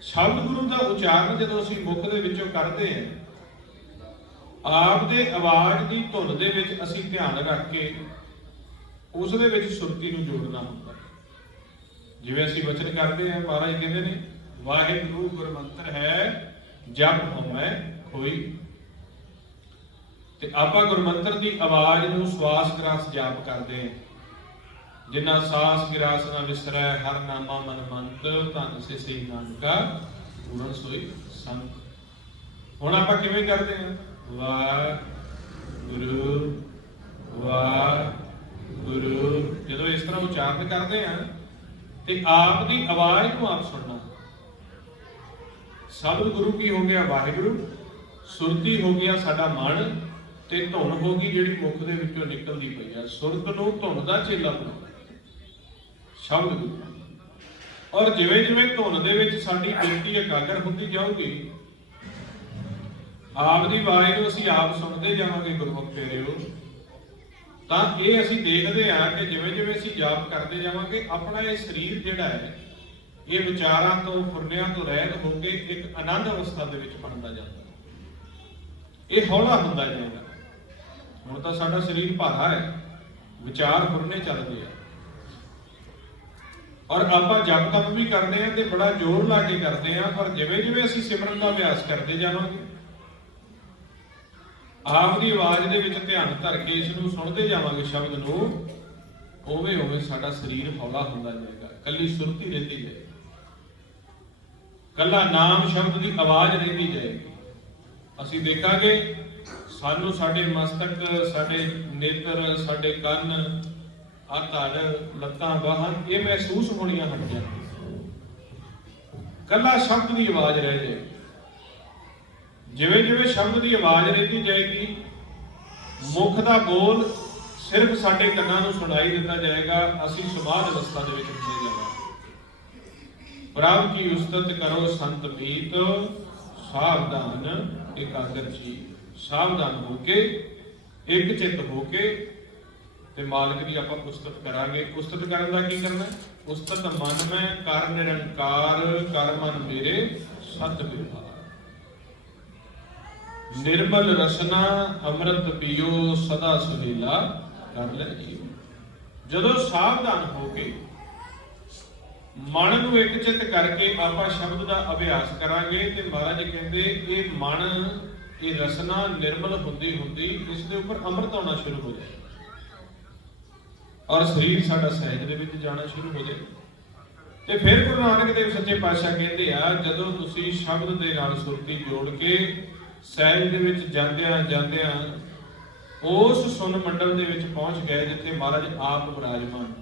ਸ਼ਬਦ ਗੁਰੂ ਦਾ ਉਚਾਰਨ ਜਦੋਂ ਅਸੀਂ ਮੁਖ ਦੇ ਵਿੱਚੋਂ ਕਰਦੇ ਹਾਂ, ਆਪ ਦੇ ਆਵਾਜ਼ ਦੀ ਧੁਨ ਦੇ ਵਿੱਚ ਅਸੀਂ ਧਿਆਨ ਰੱਖ ਕੇ ਉਸ ਦੇ ਵਿੱਚ ਸੁਰਤੀ ਨੂੰ ਜੋੜਨਾ ਹੁੰਦਾ। ਜਿਵੇਂ ਅਸੀਂ ਵਚਨ ਕਰਦੇ ਹਾਂ, ਮਹਾਰਾਜ ਕਹਿੰਦੇ ਨੇ ਵਾਹਿਗੁਰੂ ਗੁਰਮੰਤਰ ਹੈ ਜਪ ਹੋਮੈ ਹੋਈ। ਤੇ ਆਪਾਂ ਗੁਰਮੰਤਰ ਦੀ ਆਵਾਜ਼ ਨੂੰ ਸਵਾਸ ਗ੍ਰਾਸ ਜਾਪ ਕਰਦੇ ਹਾਂ। ਜਿਨ੍ਹਾਂ ਸਾਸ ਗਿਰਾਸ ਨਾ ਵਿਸਰੈ, ਹਰ ਨਾਮਾ ਮਨ ਮੰਤ, ਧੰਨ ਸੇ ਸਈ ਨਾਨਕਾ ਪੂਰਨ ਸੋਈ ਸੰਤ। ਹੁਣ ਆਪਾਂ ਕਿਵੇਂ ਕਰਦੇ ਹਾਂ? ਵਾਹਿਗੁਰੂ ਵਾਹਿਗੁਰੂ। ਜਦੋਂ ਇਸ ਤਰ੍ਹਾਂ ਉਚਾਰਨ ਕਰਦੇ ਹਾਂ ਤੇ ਆਪ ਦੀ ਆਵਾਜ਼ ਨੂੰ ਆਪ ਸੁਣਨਾ। ਸ਼ਬਦ ਗੁਰੂ ਕੀ ਹੋ ਗਿਆ? ਵਾਹਿਗੁਰੂ। ਸੁਰਤੀ ਹੋ ਗਿਆ ਸਾਡਾ ਮਨ, ਤੇ ਧੁਨ ਹੋ ਗਈ ਜਿਹੜੀ ਮੁਖ ਦੇ ਵਿੱਚੋਂ ਨਿਕਲਦੀ ਪਈ ਆ। ਸੁਰਤ ਨੂੰ ਧੁਨ ਦਾ ਚੇਲਾ ਬਣਾਉਣਾ ਸ਼ਬਦ ਗੁਰੂ। ਔਰ ਜਿਵੇਂ ਜਿਵੇਂ ਧੁਨ ਦੇ ਵਿੱਚ ਸਾਡੀ ਬਿਰਤੀ ਇਕਾਗਰ ਹੁੰਦੀ ਜਾਊਗੀ, ਆਪ ਦੀ ਆਵਾਜ਼ ਨੂੰ ਅਸੀਂ ਆਪ ਸੁਣਦੇ ਜਾਵਾਂਗੇ ਗੁਰਮੁਖ ਪਿਆਰਿਓ, ਤਾਂ ਇਹ ਅਸੀਂ ਦੇਖਦੇ ਹਾਂ ਕਿ ਜਿਵੇਂ ਜਿਵੇਂ ਅਸੀਂ ਜਾਪ ਕਰਦੇ ਜਾਵਾਂਗੇ, ਆਪਣਾ ਇਹ ਸਰੀਰ ਜਿਹੜਾ ਹੈ ਇਹ ਵਿਚਾਰਾਂ ਤੋਂ ਫੁਰਨਿਆਂ ਤੋਂ ਰਹਿਤ ਹੋ ਕੇ ਇੱਕ ਆਨੰਦ ਅਵਸਥਾ ਦੇ ਵਿੱਚ ਬਣਦਾ ਜਾਂਦਾ। ਇਹ ਹੌਲਾ ਹੁੰਦਾ ਜਾਏਗਾ। ਹੁਣ ਤਾਂ ਸਾਡਾ ਸਰੀਰ ਭਾਰਾ ਹੈ, ਵਿਚਾਰ ਫੁਰਨੇ ਚੱਲਦੇ ਆ, ਔਰ ਆਪਾਂ ਜਪ ਤਪ ਵੀ ਕਰਦੇ ਹਾਂ ਤੇ ਬੜਾ ਜ਼ੋਰ ਲਾ ਕੇ ਕਰਦੇ ਹਾਂ। ਪਰ ਜਿਵੇਂ ਜਿਵੇਂ ਅਸੀਂ ਸਿਮਰਨ ਦਾ ਅਭਿਆਸ ਕਰਦੇ ਜਾਵਾਂਗੇ, ਆਪ ਦੀ ਆਵਾਜ਼ ਦੇ ਵਿੱਚ ਧਿਆਨ ਧਰ ਕੇ ਇਸ ਨੂੰ ਸੁਣਦੇ ਜਾਵਾਂਗੇ ਸ਼ਬਦ ਨੂੰ, ਉਵੇਂ ਉਵੇਂ ਸਾਡਾ ਸਰੀਰ ਹੌਲਾ ਹੁੰਦਾ ਜਾਏਗਾ। ਕੱਲੀ ਸੁਰਤੀ ਰਹਿੰਦੀ ਜਾਏਗੀ, ਕੱਲਾ ਨਾਮ ਸ਼ਬਦ ਦੀ ਆਵਾਜ਼ ਰਹਿੰਦੀ ਜਾਏਗੀ। ਅਸੀਂ ਦੇਖਾਂਗੇ ਸਾਨੂੰ ਸਾਡੇ ਮਸਤਕ, ਸਾਡੇ ਨੇਤਰ, ਸਾਡੇ ਕੰਨ, ਆਹ ਧੜ, ਲੱਤਾਂ, ਬਾਹਾਂ ਇਹ ਮਹਿਸੂਸ ਹੋਣੀਆਂ ਹਟ ਜਾਂਦੀਆਂ, ਕੱਲਾ ਸ਼ਬਦ ਦੀ ਆਵਾਜ਼ ਰਹਿ ਜਾਏਗੀ। ਜਿਵੇਂ ਜਿਵੇਂ ਸ਼ਬਦ ਦੀ ਆਵਾਜ਼ ਰਹਿੰਦੀ ਜਾਏਗੀ, ਮੁਖ ਦਾ ਬੋਲ ਸਿਰਫ ਸਾਡੇ ਕੰਨਾਂ ਨੂੰ ਸੁਣਾਈ ਦਿੰਦਾ ਜਾਏਗਾ। ਅਸੀਂ ਸਮਾਧ ਅਵਸਥਾ ਦੇ ਵਿੱਚ ਹੁੰਦੇ ਜਾਵਾਂਗੇ। ਪ੍ਰਭ ਕੀ ਉਸਤਤ ਕਰੋ ਸੰਤ ਮੀਤ, ਸਾਵਧਾਨ ਇਕਾਗਰ ਜੀ। ਸਾਵਧਾਨ ਹੋ ਕੇ, ਇੱਕ ਚਿੱਤ ਹੋ ਕੇ ਤੇ ਮਾਲਕ ਦੀ ਆਪਾਂ ਉਸਤਤ ਕਰਾਂਗੇ। ਉਸਤਤ ਕਰਨ ਦਾ ਕੀ ਕਰਨਾ? ਉਸਤਤ ਮਨ ਮੈਂ ਕਰ ਨਿਰੰਕਾਰ, ਕਰ ਮਨ ਮੇਰੇ ਸਤ ਵਿਵਹਾਰ। ਨਿਰਮਲ ਰਸਨਾ ਅੰਮ੍ਰਿਤ ਪੀਓ, ਸਦਾ ਸੁਹੇਲਾ ਕਰ ਲੈ ਜੀਓ। ਜਦੋਂ ਸਾਵਧਾਨ ਹੋ ਕੇ ਮਨ ਨੂੰ ਇੱਕ ਚਿੱਤ ਕਰਕੇ ਆਪਾਂ ਸ਼ਬਦ ਦਾ ਅਭਿਆਸ ਕਰਾਂਗੇ ਤੇ ਮਹਾਰਾਜ ਕਹਿੰਦੇ ਇਹ ਮਨ, ਇਹ ਰਸਨਾ ਨਿਰਮਲ ਹੁੰਦੀ ਹੁੰਦੀ ਇਸ ਦੇ ਉੱਪਰ ਅੰਮ੍ਰਿਤ ਆਉਣਾ ਸ਼ੁਰੂ ਹੋ ਜਾਏ, ਔਰ ਸਰੀਰ ਸਾਡਾ ਸਹਿਜ ਦੇ ਵਿੱਚ ਜਾਣਾ ਸ਼ੁਰੂ ਹੋ ਜਾਏ। ਤੇ ਫਿਰ ਗੁਰੂ ਨਾਨਕ ਦੇਵ ਸੱਚੇ ਪਾਤਸ਼ਾਹ ਕਹਿੰਦੇ ਆ, ਜਦੋਂ ਤੁਸੀਂ ਸ਼ਬਦ ਦੇ ਨਾਲ ਸੁਰਤੀ ਜੋੜ ਕੇ ਸਹਿਜ ਦੇ ਵਿੱਚ ਜਾਂਦਿਆਂ ਜਾਂਦਿਆਂ ਉਸ ਸੁਨ ਮੰਡਲ ਦੇ ਵਿੱਚ ਪਹੁੰਚ ਗਏ ਜਿੱਥੇ ਮਹਾਰਾਜ ਆਪ ਵਿਰਾਜਮਾਨ।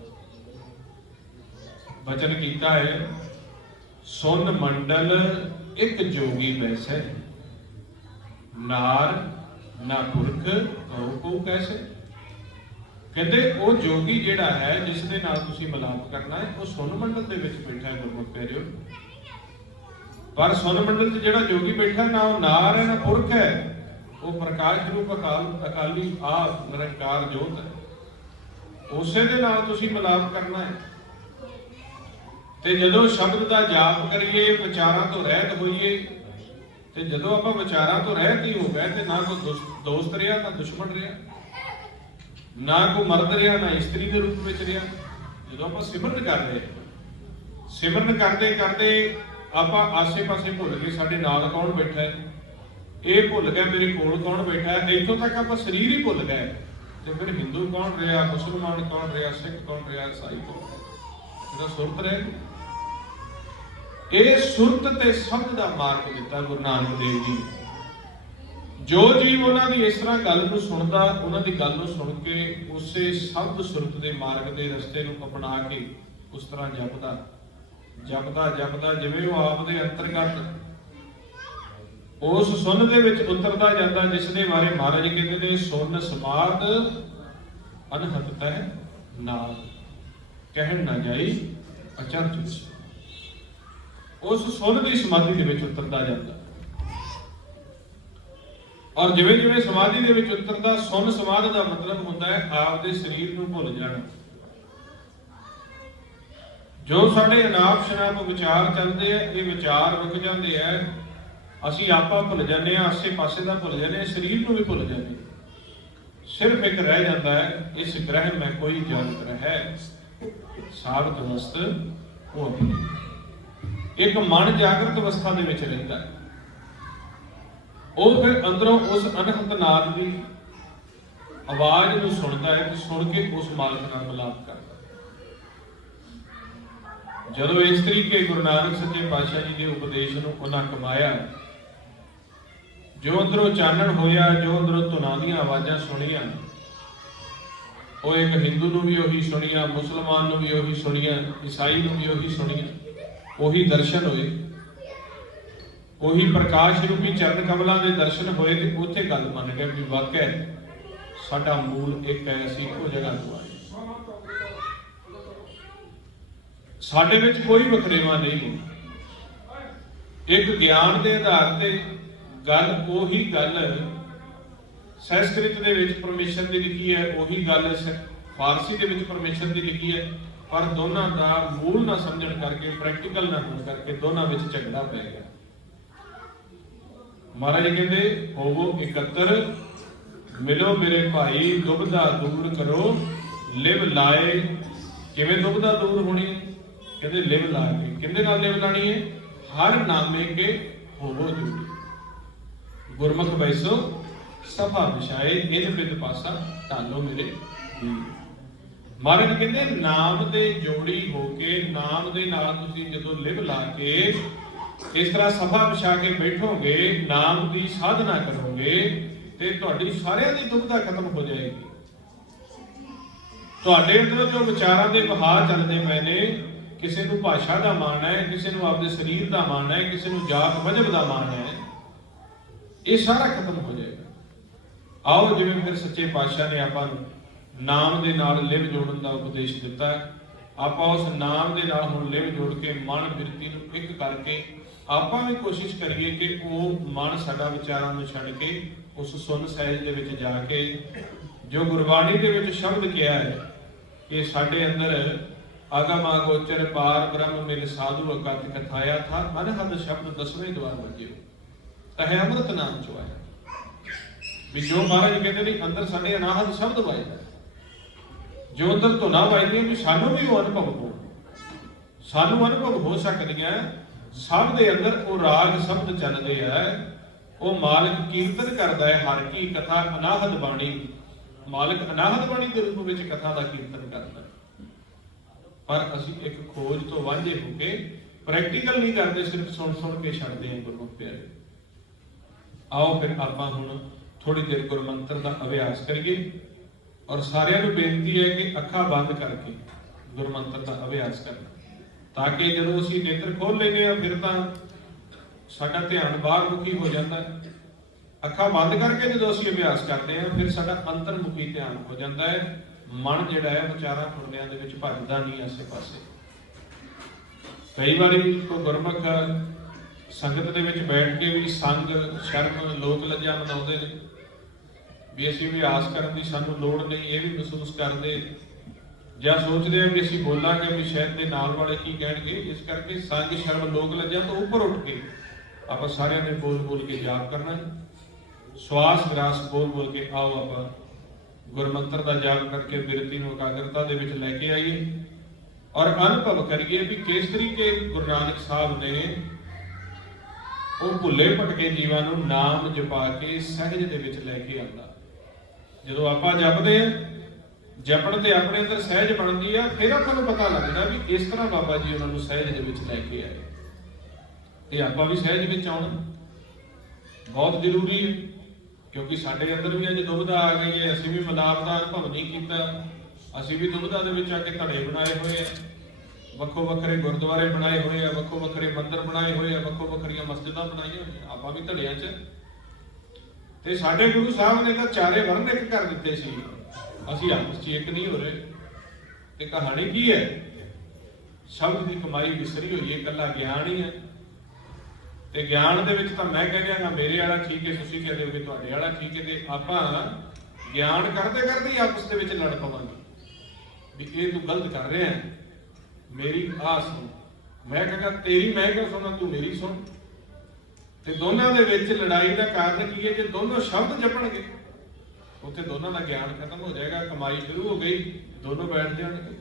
ਬਚਨ ਕੀਤਾ ਹੈ, ਸੁਨ ਮੰਡਲ ਇੱਕ ਜੋਗੀ ਬੈਸੈ, ਨਾਰ ਨਾ ਪੁਰਖ ਕਹੋ ਕੈਸੇ। ਕਹਿੰਦੇ ਉਹ ਜੋਗੀ ਜਿਹੜਾ ਹੈ ਜਿਸ ਦੇ ਨਾਲ ਤੁਸੀਂ ਮਿਲਾਪ ਕਰਨਾ ਹੈ, ਉਹ ਸੁਨ ਮੰਡਲ ਦੇ ਵਿੱਚ ਬੈਠਾ ਹੈ ਗੁਰਮੁਖ ਪਿਆਰਿਓ। ਪਰ ਸੁਨ ਮੰਡਲ 'ਚ ਜਿਹੜਾ ਜੋਗੀ ਬੈਠਾ ਨਾ ਉਹ ਨਾਰ ਹੈ ਨਾ ਪੁਰਖ ਹੈ, ਉਹ ਪ੍ਰਕਾਸ਼ ਰੂਪ ਅਕਾਲੀ ਆਪ ਨਿਰੰਕਾਰ ਜੋਤ ਹੈ। ਉਸੇ ਦੇ ਨਾਲ ਤੁਸੀਂ ਮਿਲਾਪ ਕਰਨਾ ਹੈ। ਤੇ ਜਦੋਂ ਸ਼ਬਦ ਦਾ ਜਾਪ ਕਰੀਏ, ਵਿਚਾਰਾਂ ਤੋਂ ਰਹਿਤ ਹੋਈਏ, ਤੇ ਜਦੋਂ ਆਪਾਂ ਵਿਚਾਰਾਂ ਤੋਂ ਰਹਿਤ ਹੀ ਹੋ ਗਏ ਤੇ ਨਾ ਕੋਈ ਦੋਸਤ ਰਿਹਾ ਨਾ ਦੁਸ਼ਮਣ ਰਿਹਾ, ਨਾ ਕੋਈ ਮਰਦ ਰਿਹਾ ਨਾ ਇਸਤਰੀ ਦੇ ਰੂਪ ਵਿੱਚ ਰਿਹਾ। ਜਦੋਂ ਆਪਾਂ ਸਿਮਰਨ ਕਰ ਰਹੇ, ਸਿਮਰਨ ਕਰਦੇ ਕਰਦੇ ਆਪਾਂ ਆਸੇ-ਪਾਸੇ ਭੁੱਲ ਗਏ ਸਾਡੇ ਨਾਲ ਕੌਣ ਬੈਠਾ ਹੈ, ਇਹ ਭੁੱਲ ਗਏ ਮੇਰੇ ਕੋਲ ਕੌਣ ਬੈਠਾ ਹੈ, ਇੱਥੋਂ ਤੱਕ ਆਪਾਂ ਸਰੀਰ ਹੀ ਭੁੱਲ ਗਏ। ਤੇ ਫਿਰ ਹਿੰਦੂ ਕੌਣ ਰਿਹਾ, ਮੁਸਲਮਾਨ ਕੌਣ ਰਿਹਾ, ਸਿੱਖ ਕੌਣ ਰਿਹਾ, ਈਸਾਈ ਕੌਣ ਰਿਹਾ, ਇਹਦਾ ਸੁਰਤ ਰਹਿ ਗਈ। ਇਹ ਸੁਰਤ ਤੇ ਸਮਝ ਦਾ ਮਾਰਗ ਦਿੱਤਾ ਗੁਰੂ ਨਾਨਕ ਦੇਵ ਜੀ। ਜੋ ਜੀਵ ਉਹਨਾਂ ਦੀ ਇਸ ਤਰ੍ਹਾਂ ਗੱਲ ਨੂੰ ਸੁਣਦਾ, ਉਹਨਾਂ ਦੀ ਗੱਲ ਨੂੰ ਸੁਣ ਕੇ ਉਸੇ ਸ਼ਬਦ ਸੁਰਤ ਦੇ ਮਾਰਗ ਦੇ ਰਸਤੇ ਨੂੰ ਅਪਣਾ ਕੇ ਉਸ ਤਰ੍ਹਾਂ ਜਪਦਾ ਜਪਦਾ ਜਪਦਾ ਜਿਵੇਂ ਉਹ ਆਪ ਦੇ ਅੰਤਰਗਤ ਉਸ ਸੁਨ ਦੇ ਵਿੱਚ ਉਤਰਦਾ ਜਾਂਦਾ, ਜਿਸ ਦੇ ਬਾਰੇ ਮਹਾਰਾਜ ਕਹਿੰਦੇ ਨੇ ਸੁਨ ਸਮਾਦ ਅਨਹਤ ਤਹਿ ਨਾਦ, ਕਹਿਣ ਨਾ ਜਾਈ ਅਚਰਜ। ਉਸ ਸੁਨ ਦੀ ਸਮਾਧੀ ਦੇ ਵਿੱਚ ਉਤਰਦਾ ਜਾਂਦਾ। ਔਰ ਜਿਵੇਂ ਜਿਵੇਂ ਸਮਾਧੀ ਦੇ ਵਿੱਚ ਉਤਰਦਾ, ਸੁਨ ਸਮਾਧ ਦਾ ਮਤਲਬ ਹੁੰਦਾ ਹੈ ਆਪ ਦੇ ਸਰੀਰ ਨੂੰ ਭੁੱਲ ਜਾਣਾ। ਜੋ ਸਾਡੇ ਅਨਾਪ ਸ਼ਨਾਪ ਵਿਚਾਰ ਚੱਲਦੇ ਆ, ਇਹ ਵਿਚਾਰ ਰੁਕ ਜਾਂਦੇ ਆ। ਅਸੀਂ ਆਪਾ ਭੁੱਲ ਜਾਂਦੇ ਆ, ਆਸੇ ਪਾਸੇ ਦਾ ਭੁੱਲ ਜਾਂਦੇ ਆ, ਸਰੀਰ ਨੂੰ ਵੀ ਭੁੱਲ ਜਾਂਦੇ ਆ। ਸਿਰਫ ਇੱਕ ਰਹਿ ਜਾਂਦਾ ਹੈ, ਇਸ ਗ੍ਰਹਿ ਮੈਂ ਕੋਈ ਜਾਣਤ ਰਹਿ, ਸਾਬਤ ਵਸਤ ਉਹ ਆਪਣੀ। ਇੱਕ ਮਨ ਜਾਗਰਤ ਅਵਸਥਾ ਦੇ ਵਿੱਚ ਰਹਿੰਦਾ ਹੈ। ਉਹ ਫਿਰ ਅੰਦਰੋਂ ਉਸ ਅਨਹਤ ਨਾਦ ਦੀ ਆਵਾਜ਼ ਨੂੰ ਸੁਣਦਾ ਹੈ ਤੇ ਸੁਣ ਕੇ ਉਸ ਮਾਲਕ ਨਾਲ ਮਿਲਾਪ ਕਰਦਾ। ਜਦੋਂ ਇਸ ਤਰੀਕੇ ਗੁਰੂ ਨਾਨਕ ਸੱਚੇ ਪਾਤਸ਼ਾਹ ਜੀ ਦੇ ਉਪਦੇਸ਼ ਨੂੰ ਉਹਨਾਂ ਕਮਾਇਆ, ਜੋ ਅੰਦਰੋਂ ਚਾਨਣ ਹੋਇਆ, ਜੋ ਅੰਦਰੋਂ ਧੁਨਾਂ ਦੀਆਂ ਆਵਾਜ਼ਾਂ ਸੁਣੀਆਂ, ਉਹ ਇੱਕ ਹਿੰਦੂ ਨੂੰ ਵੀ ਉਹੀ ਸੁਣੀਆਂ, ਮੁਸਲਮਾਨ ਨੂੰ ਵੀ ਉਹੀ ਸੁਣੀਆਂ, ਈਸਾਈ ਨੂੰ ਵੀ ਉਹੀ ਸੁਣੀਆਂ। ਉਹੀ ਦਰਸ਼ਨ ਹੋਏ, ਉਹੀ ਪ੍ਰਕਾਸ਼ ਰੂਪੀ ਚਰਨ ਕਮਲਾਂ ਦੇ ਦਰਸ਼ਨ ਹੋਏ ਤੇ ਉੱਥੇ ਗੱਲ ਮੰਨ ਗਏ ਵੀ ਵਾਕਿਆ ਸਾਡਾ ਮੂਲ ਇੱਕ ਹੈ, ਅਸੀਂ ਇੱਕੋ ਜਗ੍ਹਾ ਤੋਂ ਆਏ। ਸਾਡੇ ਵਿੱਚ ਕੋਈ ਵਖਰੇਵਾ ਨਹੀਂ। ਇੱਕ ਗਿਆਨ ਦੇ ਆਧਾਰ ਤੇ ਗੱਲ, ਉਹੀ ਗੱਲ ਸੰਸਕ੍ਰਿਤ ਦੇ ਵਿੱਚ ਪਰਮੇਸ਼ਰ ਦੀ ਲਿਖੀ ਹੈ, ਉਹੀ ਗੱਲ ਫਾਰਸੀ ਦੇ ਵਿੱਚ ਪਰਮੇਸ਼ਰ ਦੀ ਲਿਖੀ ਹੈ, ਪਰ ਦੋਨਾਂ ਦਾ ਮੂਲ ਨਾ ਸਮਝਣ ਕਰਕੇ, ਪ੍ਰੈਕਟੀਕਲ ਨਾ ਹੋਣ ਕਰਕੇ ਦੋਨਾਂ ਵਿੱਚ ਝਗੜਾ ਪੈ ਗਿਆ। ਮਹਾਰਾਜ ਕਹਿੰਦੇ ਹੋਵੋ ਇਕੱਤਰ, ਮਿਲੋ ਮੇਰੇ ਭਾਈ, ਦੁਬਿਧਾ ਦੂਰ ਕਰੋ ਲਿਵ ਲਾਏ। ਕਿਵੇਂ ਦੁਬਿਧਾ ਦੂਰ ਹੋਣੀ ਹੈ? ਕਹਿੰਦੇ ਲਿਵ ਲਾ ਕੇ। ਕਿਹਦੇ ਨਾਲ ਲਿਵ ਲਾਣੀ ਹੈ? ਹਰ ਨਾਮੇ ਕੇ ਹੋਵੋ ਜੁੜੀ, ਗੁਰਮੁਖ ਬੈਸੋ ਸਭਾ ਵਿਛਾਏ, ਇਨ ਬਿਦ ਪਾਸਾ ਢਾਲੋ ਮੇਰੇ। ਮਹਾਰਾਜ ਕਹਿੰਦੇ ਨਾਮ ਦੇ ਜੋੜੀ ਹੋ ਕੇ, ਨਾਮ ਦੇ ਨਾਲ ਤੁਸੀਂ ਜਦੋਂ ਲਿਵ ਲਾ ਕੇ ਇਸ ਤਰ੍ਹਾਂ ਸਭਾ ਵਿਛਾ ਕੇ ਬੈਠੋਗੇ, ਨਾਮ ਦੀ ਸਾਧਨਾ ਕਰੋਗੇ, ਤੇ ਤੁਹਾਡੀ ਸਾਰਿਆਂ ਦੀ ਦੁਬਿਧਾ ਖਤਮ ਹੋ ਜਾਏਗੀ। ਤੁਹਾਡੇ ਅੰਦਰ ਜੋ ਵਿਚਾਰਾਂ ਦੇ ਵਹਾਅ ਚੱਲਦੇ ਪਏ ਨੇ, ਕਿਸੇ ਨੂੰ ਭਾਸ਼ਾ ਦਾ ਮਾਣ ਹੈ, ਕਿਸੇ ਨੂੰ ਆਪਦੇ ਸਰੀਰ ਦਾ ਮਾਣ ਹੈ, ਕਿਸੇ ਨੂੰ ਜਾਤ ਮਜ਼ਹਬ ਦਾ ਮਾਣ ਹੈ, ਇਹ ਸਾਰਾ ਖਤਮ ਹੋ ਜਾਏਗਾ। ਆਓ ਜਿਵੇਂ ਫਿਰ ਸੱਚੇ ਪਾਤਸ਼ਾਹ ਨੇ ਆਪਾਂ ਨੂੰ ਨਾਮ ਦੇ ਨਾਲ ਲਿਵ ਜੋੜਨ ਦਾ ਉਪਦੇਸ਼ ਦਿੱਤਾ, ਆਪਾਂ ਉਸ ਨਾਮ ਦੇ ਨਾਲ ਹੁਣ ਲਿਵ ਜੋੜ ਕੇ ਮਨ ਬਿਰਤੀ ਨੂੰ ਇੱਕ ਕਰਕੇ ਆਪਾਂ ਵੀ ਕੋਸ਼ਿਸ਼ ਕਰੀਏ ਕਿ ਉਹ ਮਨ ਸਾਡਾ ਵਿਚਾਰਾਂ ਨੂੰ ਛੱਡ ਕੇ ਉਸ ਸੁਨ ਸਹਿਜ ਦੇ ਵਿੱਚ ਜਾ ਕੇ ਜੋ ਗੁਰਬਾਣੀ ਦੇ ਵਿੱਚ ਸ਼ਬਦ ਕਿਹਾ ਹੈ ਕਿ ਸਾਡੇ ਅੰਦਰ ਆਗਮ ਅਗੋਚਰ ਪਾਰ ਬ੍ਰਹਮ ਮਿਲ ਸਾਧੂ ਅਕਥ ਕਥਾਇਆ ਥਾ, ਅਨਹਦ ਸ਼ਬਦ ਦਸਵੇਂ ਦਵਾਰ ਵਜਿਓ ਤਹਿ ਅੰਮ੍ਰਿਤ ਨਾਮ ਚੁਆਇਆ। ਵੀ ਜੋ ਮਹਾਰਾਜ ਕਹਿੰਦੇ ਨੇ ਅੰਦਰ ਸਾਡੇ ਅਨਾਹਦ ਸ਼ਬਦ ਵਾਜਦਾ, ਜੋ ਅੰਦਰ ਧੁਨਾਂ ਵਾਜਦੀਆਂ, ਵੀ ਸਾਨੂੰ ਵੀ ਉਹ ਅਨੁਭਵ ਹੋ, ਸਾਨੂੰ ਅਨੁਭਵ ਹੋ ਸਕਦੀਆਂ। ਸਭ ਦੇ ਅੰਦਰ ਉਹ ਰਾਗ ਸ਼ਬਦ ਚੱਲਦੇ ਆ, ਉਹ ਮਾਲਕ ਕੀਰਤਨ ਕਰਦਾ ਹੈ ਹਰ ਕੀ ਕਥਾ ਅਨਾਹਦ ਬਾਣੀ। ਮਾਲਕ ਅਨਾਹਦ ਬਾਣੀ ਦੇ ਰੂਪ ਵਿੱਚ ਕਥਾ ਦਾ ਕੀਰਤਨ ਕਰਦਾ, ਪਰ ਅਸੀਂ ਇੱਕ ਖੋਜ ਤੋਂ ਵਾਂਝੇ ਹੋ ਕੇ ਪ੍ਰੈਕਟੀਕਲ ਨਹੀਂ ਕਰਦੇ, ਸਿਰਫ ਸੁਣ ਸੁਣ ਕੇ ਛੱਡਦੇ ਹਾਂ। ਗੁਰਮੁਖ ਪਿਆਰੇ, आओ फिर आपां हुण थोड़ी देर गुरमंत्र का अभ्यास करिए। और सारिਆਂ ਨੂੰ बेनती है कि अखा बंद करके गुरमंत्र का अभ्यास करना, ताकि जो असीं नेत्र खोल लेंगे फिर तो साडा ध्यान बाहर मुखी हो जाता है। अखा बंद करके जो असीं अभ्यास करते हैं फिर साडा अंतर्मुखी ध्यान हो जाता है। मन जिहड़ा है विचारां फुरनियां दे विच भजदा नहीं आसे पासे। कई बारी कोई गुरमुख संगत दे विच बैठ के भी संग शर्म लोक लज्जा मनाउंदे ने भी असीं अभ्यास करन दी सानूं लोड़ नहीं, ये भी महसूस करते ਜਾਂ सोचते हैं भी असीं बोलांगे भी शायद दे नाल वाले की कहणगे। इस करके संग शर्म लोक लज्जा तो उपर उठ के आपां सारिਆਂ ने बोल बोल के जाप करना है। श्वास ग्रास बोल बोल के आओ आपां गुरमंत्र का जाप करके बिरती नूं एकाग्रता दे विच लैके आइए और अनुभव करिए भी किस तरीके गुरु नानक साहब ने वो भुले भटके जीवां नूं नाम जपा के सहज दे विच लैके आंदा। जो आपां जपदे हैं जपण ते अपने अंदर सहज बनदी आ, फिर आपां नूं पता लगदा भी इस तरह बाबा जी उन्हां नूं सहज दे विच लैके आए ते आपां भी सहज विच आउणा बहुत जरूरी है। क्योंकि साडे अंदर भी अज दुविधा आ गई है, असीं भी मिलाप दा अनुभव नहीं कीता, असीं भी दुविधा दे विच आके धड़े बनाए हुए हैं, वक्खो वक्खरे गुरुद्वारे बनाए हुए हैं, वक्खो वक्खरे मंदिर बनाए हुए हैं, वक्खो वक्खरियां मस्जिदां बनाईयां होईयां, आपां भी धड़ियां च। ते साडे गुरु साहब ने तां चारे वर्ण एक कर दित्ते सी, असीं आपस च एक नहीं हो रहे। ते कहानी की है? शब्द की कमाई विसरी हुई है, इकल्ला ज्ञान ही है। ते ज्ञान दे विच तां मैं कह दियांगा मेरे वाला ठीक है, तुसीं कह दिओगे तुहाडे वाला ठीक है, ते आपां ज्ञान करते करते ही आपस दे विच लड़ पवांगे भी ये तू गलत कर रहा है, मेरी आ सुन, मैं कहना तेरी मैं क्यों सुना, तू मेरी सुन। ते दोनों दे विच लड़ाई का कारण की है? जे दोनों शब्द जपणगे उत्थे दोनों का ज्ञान खत्म हो जाएगा, कमाई शुरू हो गई, दोनों बैठ जाएंगे।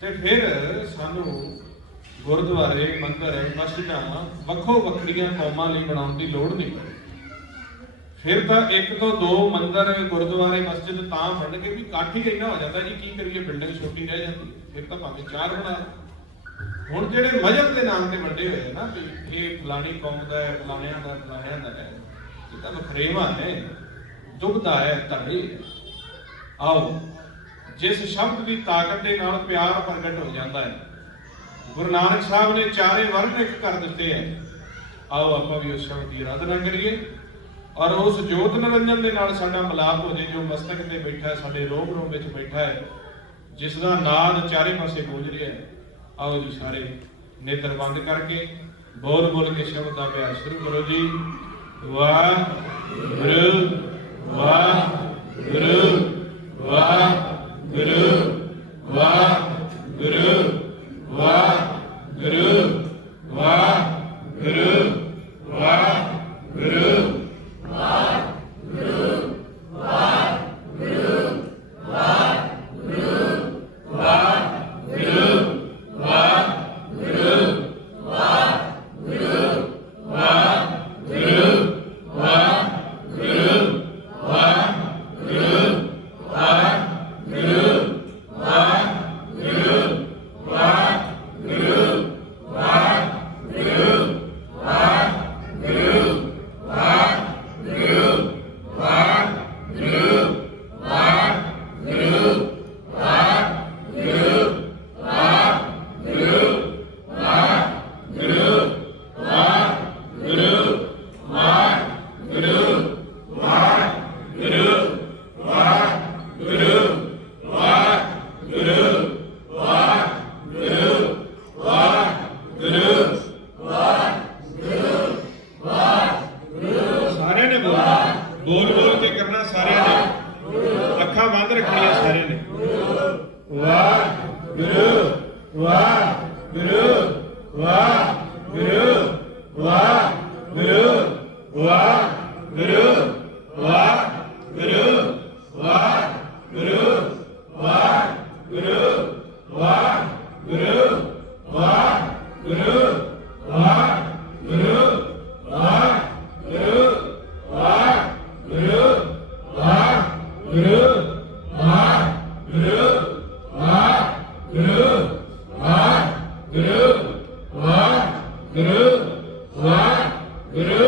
ते फिर सानू गुरुद्वारे मंदिर मस्जिदां वक्खो वक्खरियां कौमां लई बनाउण दी लोड़ नहीं। फिर तो एक तो दो मंदिर गुरुद्वारे मस्जिद तां बन के भी काठ ही इन्ना हो जाता जी, की करिए बिल्डिंग छोटी रह जाती है। फिर तो भावें चार बना। हुण जिहड़े मजहब के नाम से वंडे हुए ना भी ये फलानी कौम का है, फलाणियां का फलाणियां का है, ये तो वखरेवा है, दुबदा है, धड़े। आओ जिस शब्द की ताकत के नाल प्यार प्रगट हो जाता है। गुरु नानक साहब ने चारे वर्ण एक कर दिते हैं। आओ आपां भी उस शब्द की आराधना करिए और उस जोत निरंजन के नाल साडा मिलाप हो जाए जो मस्तक ते बैठा है, साडे रोम रोम विच बैठा है, जिसका नाद चारे पासे गूंज रहा है। आओ जी सारे नेत्र बंद करके बोल बोल के शब्द का अभ्यास शुरू करो जी। वाहिगुरू वाहिगुरू वाहिगुरू वाहिगुरू वाहिगुरू वाहिगुरू वाहिगुरू बोल बोल के करना सारे ने, अखा बंद रखनी सारे ने। Waheguru Waheguru Waheguru Waheguru Waheguru Waheguru Waheguru Waheguru Waheguru Waheguru Waheguru Guru, Guru, Guru, Guru, Guru,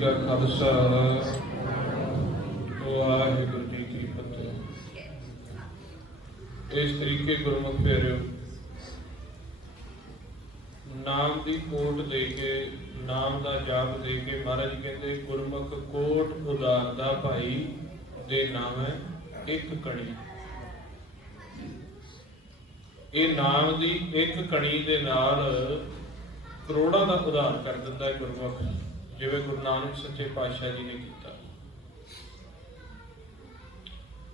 का खालसा वाहिगुरू जी की फतेह। इस तरीके गुरमुख प्यारिओ नाम की कोट दे के नाम का जाप दे के महाराज कहते गुरमुख कोट उदारदा भाई दे नाम है एक कणी। ये नाम की एक कणी दे नाल करोड़ों का उधार कर दिता है गुरमुख, जिवें गुरु नानक सच्चे पातशाह जी ने किया।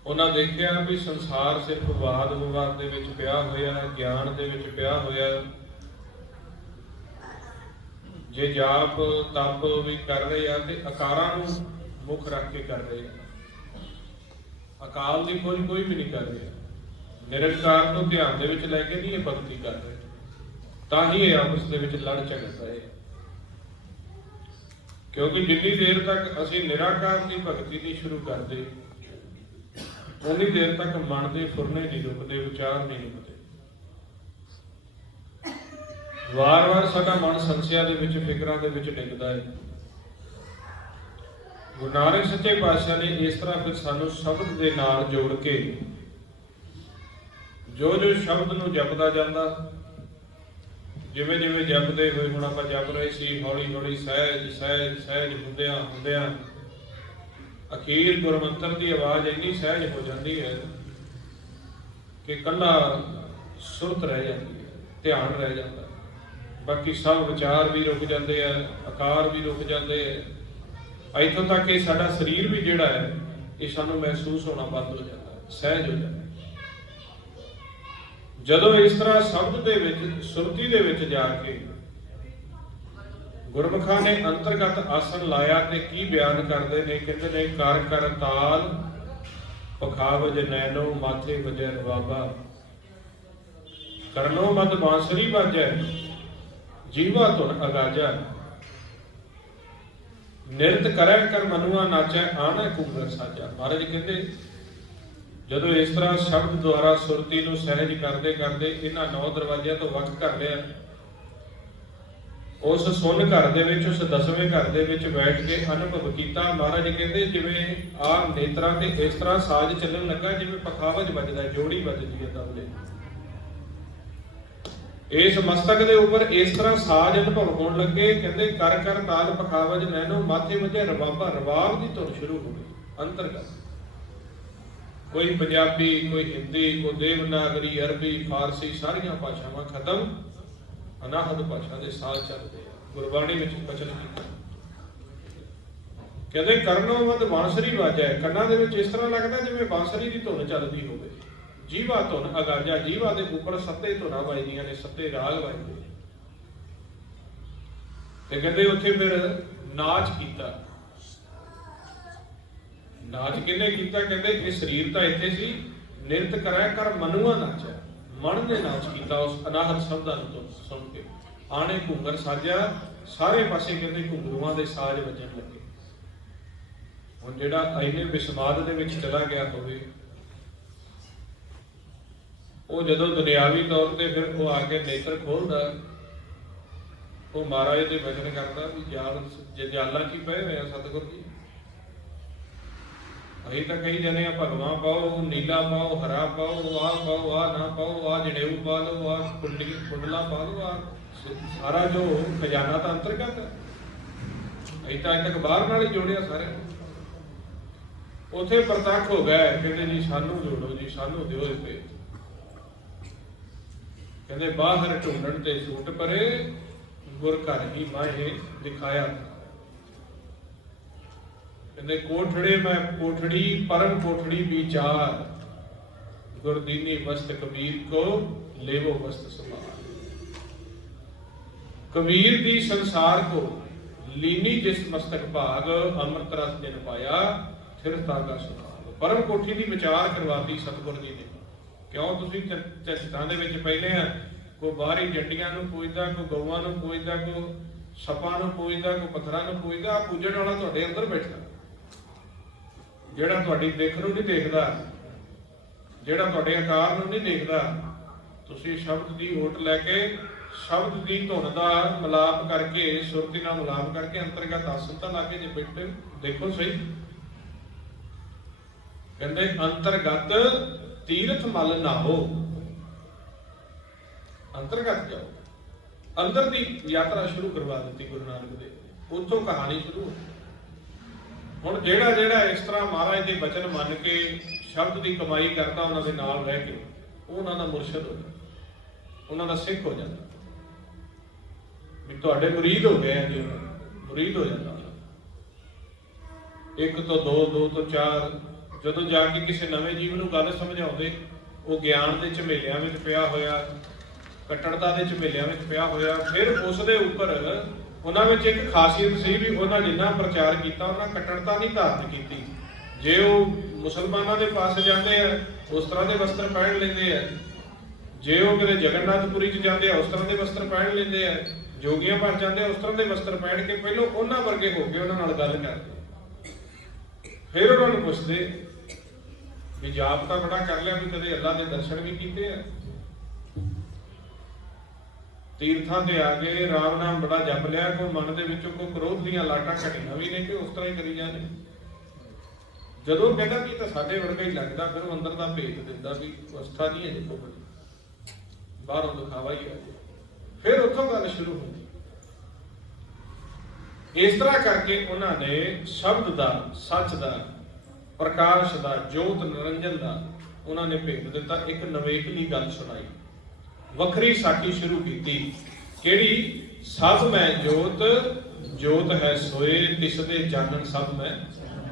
उन्हें देखा भी संसार सिर्फ वाद विवाद दे विच पिया होया, ज्ञान दे विच पिया होया। जे जाप तप भी कर रहे हैं तो अकारां नूं मुख रख के कर रहे हैं, अकाल की खोज कोई भी नहीं कर रहा। निरंकार को ध्यान दे विच लैके नहीं ये भगती कर रहे, ताही ये आपस दे विच लड़ झगड़ रहे। क्योंकि जिन्नी देर तक असीं निराकार की भगती नहीं शुरू करते उन्नी देर तक मन के फुरने नहीं रुकते, विचार नहीं रुकते। वार वार साडा मन संसिया दे विच फिकरां दे विच डिगदा है। गुरु नानक सच्चे पातशाह ने इस तरह फिर सानू शब्द दे नाल जोड़ के जो जो शब्द नूं जपदा जांदा, जिवें जिवें जपदे होए हुण आपां जप रहे सी, हौली हौली सहज सहज सहज हुंदियां हुंदियां अखीर गुरमंत्र की आवाज़ इन्नी सहज हो जाती है कि कला सुरत रह जाती है, ध्यान रह जाता है। बाकी सब विचार भी रुक जाते हैं, आकार भी रुक जाते हैं। इत्थों तक कि साडा शरीर भी जिहड़ा है ये सानू महसूस होना बंद हो जाता है, सहज हो जाता है। जदों इस तरह शब्द दे विच सुरती दे विच जाके गुरमुखां ने अंतरगत आसन लाया ते की बयान करते ने, कहते ने कर कर ताल पखावज नैनो माथे वजै रवाबा, करनो मद बांसुरी बाजै जीवा धुन अगाजा, निरत करै कर मनुआ नाचै आना घूंगर साजा। महाराज कहते जदों इस तरह शब्द द्वारा सुरती नूं सहज करते करते इन्हां 9 दरवाजियां तो वक्त कर लिया। उस सुन घर दे विच, उस 10वें घर दे विच बैठ के अनुभव किया। महाराज कहते जिवें आ नेत्रां ते इस तरह साज चलण लगा जिवें पखावज बजदा, जोड़ी बजदी है तबले। इस मस्तक के ऊपर इस तरह साज अनुभव होने लगे। कहते कर कर ताल पखावज नैनो माथे वजे रबाबा, रबाब की धुन शुरू हो गई अंतरगत। कोई पंजाबी, कोई हिंदी, कोई देवनागरी, अरबी, फारसी सारिया भाषावां खत्म, अनाहत भाषा के साज चलते हैं। गुरबाणी में बचन किया, कहते करनो मद बांसुरी वाजै, कन्ना दे विच इस तरह लगता जिवें बांसुरी की धुन चलती होवे। जीवा धुन अगाजा, जीवा के ऊपर 7 धुनां वजदियां ने, 7 राग वजदे। ते कहते उत्थे फिर नाच कीता। नाच किहने कीता? कहते ये शरीर तो इत्थे सी, निरत कराया कर मनुआ नाचा, मन ने नाच किया उस अनाहत शब्दां नूं सुन के। आने घूंगर साजा, सारे पासे कहते घुंगरूआं दे साज वजन लगे। हुण जिहड़ा इन्ने विस्माद दे विच चला गया होवे, वो जदों दुनियावी तौर पर फिर वो आके नेत्र खोलदा, वो महाराज दे वचन करदा भी जाल जंजाला की पए होए आ सतगुर जी। अभी तो कई जने भगवां पाओ, नीला पाओ, हरा पाओ, आ ना पाओ, आ जनेऊ पा लो, आ कुंडला पा लो, आ सारा जो खजाना तो अंतरगत है। अभी तो अज तक बाहर नाल ही जोड़िया सारे। उथे प्रतख हो गए, कहते जी सानू जोड़ो जी, सानू दिओ पे। कहते बाहर ढूंढण ते सूट परे, गुर घर ही माहे दिखाया। कहते कोठड़े में कोठड़ी परम कोठड़ी विचार, गुरदीनी वस्त कबीर को लेवो वस्त समार। कबीर दी संसार को लीनी जिस मस्तक भाग, अमृत रस जिन पाया फिर तागा सुभाग। परम कोठी की विचार करवाती सतगुर जी ने। क्यों तुसीं झटकां दे विच पैने आ, कोई बाहरी जंडियां नूं पूजदा, कोई गऊआं नूं पूजदा, कोई सपां नूं पूजदा, कोई पत्थरां नूं पूजदा। पूजण वाला तुहाडे अंदर बैठा, ਜਿਹੜਾ ਤੁਹਾਡੀ ਦਿੱਖ ਨੂੰ ਨਹੀਂ ਦੇਖਦਾ, ਜਿਹੜਾ ਤੁਹਾਡੇ ਆਕਾਰ ਨੂੰ ਨਹੀਂ ਦੇਖਦਾ। ਤੁਸੀਂ ਸ਼ਬਦ ਦੀ ਓਟ ਲੈ ਕੇ ਸ਼ਬਦ ਦੀ ਧੁਨ ਦਾ ਮਿਲਾਪ ਕਰਕੇ, ਸੁਰਤੀ ਨਾਲ ਮਿਲਾਪ ਕਰਕੇ ਅੰਤਰਗਤ ਆਸਨ ਤਾਂ ਲਾ ਕੇ ਜੇ ਬੈਠੇ ਦੇਖੋ ਸਹੀ, ਕਹਿੰਦੇ ਅੰਤਰਗਤ ਤੀਰਥ ਮਲ ਨਾਹੋ, ਅੰਤਰਗਤ ਜਾਓ। ਅੰਦਰ ਦੀ ਯਾਤਰਾ ਸ਼ੁਰੂ ਕਰਵਾ ਦਿੱਤੀ ਗੁਰੂ ਨਾਨਕ ਦੇਵ ਨੇ, ਉੱਥੋਂ ਕਹਾਣੀ ਸ਼ੁਰੂ ਹੋਈ। ਹੁਣ ਜਿਹੜਾ ਇਸ ਤਰ੍ਹਾਂ ਮਹਾਰਾਜ ਦੇ ਬਚਨ ਮੰਨ ਕੇ ਸ਼ਬਦ ਦੀ ਕਮਾਈ ਕਰਦਾ, ਉਹਨਾਂ ਦੇ ਨਾਲ ਰਹਿ ਕੇ, ਉਹ ਉਹਨਾਂ ਦਾ ਮੁਰਸ਼ਿਦ ਹੋ ਜਾਂਦਾ, ਉਹਨਾਂ ਦਾ ਸਿੱਖ ਹੋ ਜਾਂਦਾ, ਵੀ ਤੁਹਾਡੇ ਮੁਰੀਦ ਹੋ ਗਏ ਆ ਜੀ, ਮੁਰੀਦ ਹੋ ਜਾਂਦਾ। ਇੱਕ ਤੋਂ ਦੋ, ਦੋ ਤੋਂ ਚਾਰ, ਜਦੋਂ ਜਾ ਕੇ ਕਿਸੇ ਨਵੇਂ ਜੀਵ ਨੂੰ ਗੱਲ ਸਮਝਾਉਂਦੇ, ਉਹ ਗਿਆਨ ਦੇ ਝਮੇਲਿਆਂ ਵਿੱਚ ਪਿਆ ਹੋਇਆ, ਕੱਟੜਤਾ ਦੇ ਝਮੇਲਿਆਂ ਵਿੱਚ ਪਿਆ ਹੋਇਆ, ਫਿਰ ਉਸ ਦੇ ਉੱਪਰ ਉਹਨਾਂ ਵਿੱਚ ਇੱਕ ਖਾਸੀਅਤ ਸੀ ਵੀ ਉਹਨਾਂ ਜਿੰਨਾ ਪ੍ਰਚਾਰ ਕੀਤਾ ਉਹਨਾਂ ਕੱਟੜਤਾ ਨਹੀਂ ਧਾਰਨ ਕੀਤੀ। ਜੇ ਉਹ ਮੁਸਲਮਾਨਾਂ ਦੇ ਪਾਸ ਜਾਂਦੇ ਆ ਉਸ ਤਰ੍ਹਾਂ ਦੇ ਵਸਤਰ ਪਹਿਨ ਲੈਂਦੇ ਆ, ਜੇ ਉਹ ਕਿਤੇ ਜਗਨਨਾਥਪੁਰੀ 'ਚ ਜਾਂਦੇ ਆ ਉਸ ਤਰ੍ਹਾਂ ਦੇ ਵਸਤਰ ਪਹਿਨ ਲੈਂਦੇ ਆ, ਜੋਗੀਆਂ ਪਾਸ ਜਾਂਦੇ ਆ ਉਸ ਤਰ੍ਹਾਂ ਦੇ ਵਸਤਰ ਪਹਿਨ ਕੇ ਪਹਿਲਾਂ ਉਹਨਾਂ ਵਰਗੇ ਹੋ ਕੇ ਉਹਨਾਂ ਨਾਲ ਗੱਲ ਕਰਦੇ, ਫਿਰ ਉਹਨਾਂ ਨੂੰ ਪੁੱਛਦੇ ਵੀ ਜਾਪ ਤਾਂ ਬੜਾ ਕਰ ਲਿਆ, ਵੀ ਕਦੇ ਅੱਲਾ ਦੇ ਦਰਸ਼ਨ ਵੀ ਕੀਤੇ ਆ, ਤੀਰਥਾਂ ਤੇ ਆ ਗਏ, ਰਾਮ ਨਾਮ ਬੜਾ ਜਪ ਲਿਆ, ਕੋਈ ਮਨ ਦੇ ਵਿੱਚੋਂ ਕੋਈ ਕ੍ਰੋਧ ਦੀਆਂ ਲਾਟਾਂ ਘਟੀਆਂ ਵੀ ਨੇ ਕਿ ਉਸ ਤਰ੍ਹਾਂ ਹੀ ਕਰੀ ਜਾਂਦੇ। ਜਦੋਂ ਕਹਿੰਦਾ ਕਿ ਤਾਂ ਸਾਡੇ ਵਰਗਾ ਹੀ ਲੱਗਦਾ, ਫਿਰ ਉਹ ਅੰਦਰ ਦਾ ਭੇਦ ਦਿੰਦਾ ਵੀ ਅਵਸਥਾ ਨਹੀਂ ਹੈ ਦੇਖੋ ਬੜੀ, ਬਾਹਰੋਂ ਦਿਖਾਵਾ ਹੀ ਹੈ। ਫਿਰ ਉੱਥੋਂ ਗੱਲ ਸ਼ੁਰੂ ਹੁੰਦੀ। ਇਸ ਤਰ੍ਹਾਂ ਕਰਕੇ ਉਹਨਾਂ ਨੇ ਸ਼ਬਦ ਦਾ, ਸੱਚ ਦਾ, ਪ੍ਰਕਾਸ਼ ਦਾ, ਜੋਤ ਨਿਰੰਜਨ ਦਾ ਉਹਨਾਂ ਨੇ ਭੇਦ ਦਿੱਤਾ। ਇੱਕ ਨਵੇਕਲੀ ਗੱਲ ਸੁਣਾਈ, ਵੱਖਰੀ ਸਾਖੀ ਸ਼ੁਰੂ ਕੀਤੀ, ਕਿਹੜੀ? ਸਭ ਮੈਂ ਜੋਤ, ਜੋਤ ਹੈ ਸੋਏ, ਤਿਸ ਦੇ ਜਾਣਨ ਸਭ ਮੈਂ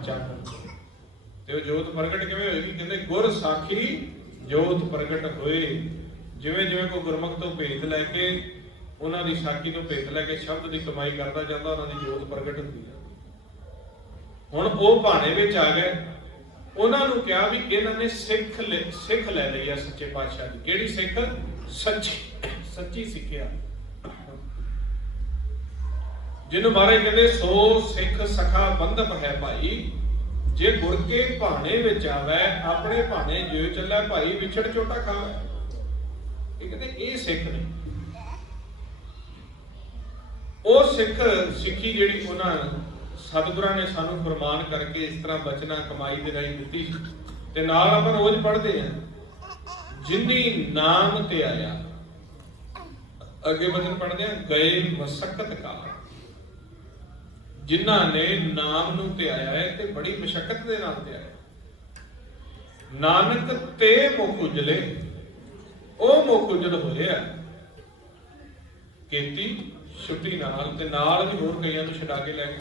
ਜਾਣਨ। ਤੇ ਉਹ ਜੋਤ ਪ੍ਰਗਟ ਕਿਵੇਂ ਹੋਏਗੀ? ਕਹਿੰਦੇ ਗੁਰ ਸਾਖੀ ਜੋਤ ਪ੍ਰਗਟ ਹੋਏ। ਜਿਵੇਂ ਜਿਵੇਂ ਕੋਈ ਗੁਰਮੁਖ ਤੋਂ ਭੇਦ ਲੈ ਕੇ, ਉਹਨਾਂ ਦੀ ਸਾਖੀ ਤੋਂ ਭੇਦ ਲੈ ਕੇ ਸ਼ਬਦ ਦੀ ਕਮਾਈ ਕਰਦਾ ਜਾਂਦਾ, ਉਹਨਾਂ ਦੀ ਜੋਤ ਪ੍ਰਗਟ ਹੁੰਦੀ ਹੈ। ਹੁਣ ਉਹ ਭਾਣੇ ਵਿੱਚ ਆ ਗਏ, ਉਹਨਾਂ ਨੂੰ ਕਿਹਾ ਵੀ ਇਹਨਾਂ ਨੇ ਸਿੱਖ ਲੈ ਲਈ ਆ ਸੱਚੇ ਪਾਤਸ਼ਾਹ ਦੀ। ਕਿਹੜੀ ਸਿੱਖ? ਸੱਚੀ ਸਿੱਖਿਆ, ਜਿਹਨੂੰ ਮਹਾਰਾਜ ਕਹਿੰਦੇ ਸੋ ਸਿੱਖ ਸਖਾ ਬੰਧਪ ਹੈ ਭਾਈ। ਜੇ ਗੁਰ ਕੇ ਭਾਣੇ ਵਿੱਚ ਆਵੇ, ਆਪਣੇ ਭਾਣੇ ਜਿਉ ਚੱਲੇ ਭਾਈ, ਵਿਛੜ ਚੋਟਾ ਖਾਵੇ। ਇਹ ਕਹਿੰਦੇ ਇਹ ਸਿੱਖ ਨੇ। ਉਹ ਸਿੱਖੀ ਜਿਹੜੀ ਉਹਨਾਂ ਸਤਿਗੁਰਾਂ ਨੇ ਸਾਨੂੰ ਫਰਮਾਨ ਕਰਕੇ ਇਸ ਤਰ੍ਹਾਂ ਬਚਨਾ ਕਮਾਈ ਦੇ ਰਾਹੀਂ ਦਿੱਤੀ ਸੀ। ਤੇ ਨਾਲ ਆਪਾਂ ਰੋਜ਼ ਪੜ੍ਹਦੇ ਆ, ਜਿੰਨੀ ਨਾਮ ਤੇ ਆਇਆ, ਅੱਗੇ ਬਚਨ ਪੜ੍ਹਦੇ ਆ, ਗਏ ਮਸਕਤ ਕਾਲ। ਜਿਨ੍ਹਾਂ ਨੇ ਨਾਮ ਨੂੰ ਧਿਆਇਆ ਹੈ ਤੇ ਬੜੀ ਮਸ਼ਕਤ ਦੇ ਨਾਲ ਧਿਆਇਆ, ਨਾਨਕ ਤੇ ਮੁਖ ਉਜਲੇ, ਉਹ ਮੁਖ ਉਜਲ ਹੋਏ ਆ ਕੀਤੀ ਛੁੱਟੀ ਨਾਲ, ਤੇ ਨਾਲ ਵੀ ਹੋਰ ਕਈਆਂ ਨੂੰ ਛਡਾ ਕੇ ਲੈ ਗਏ।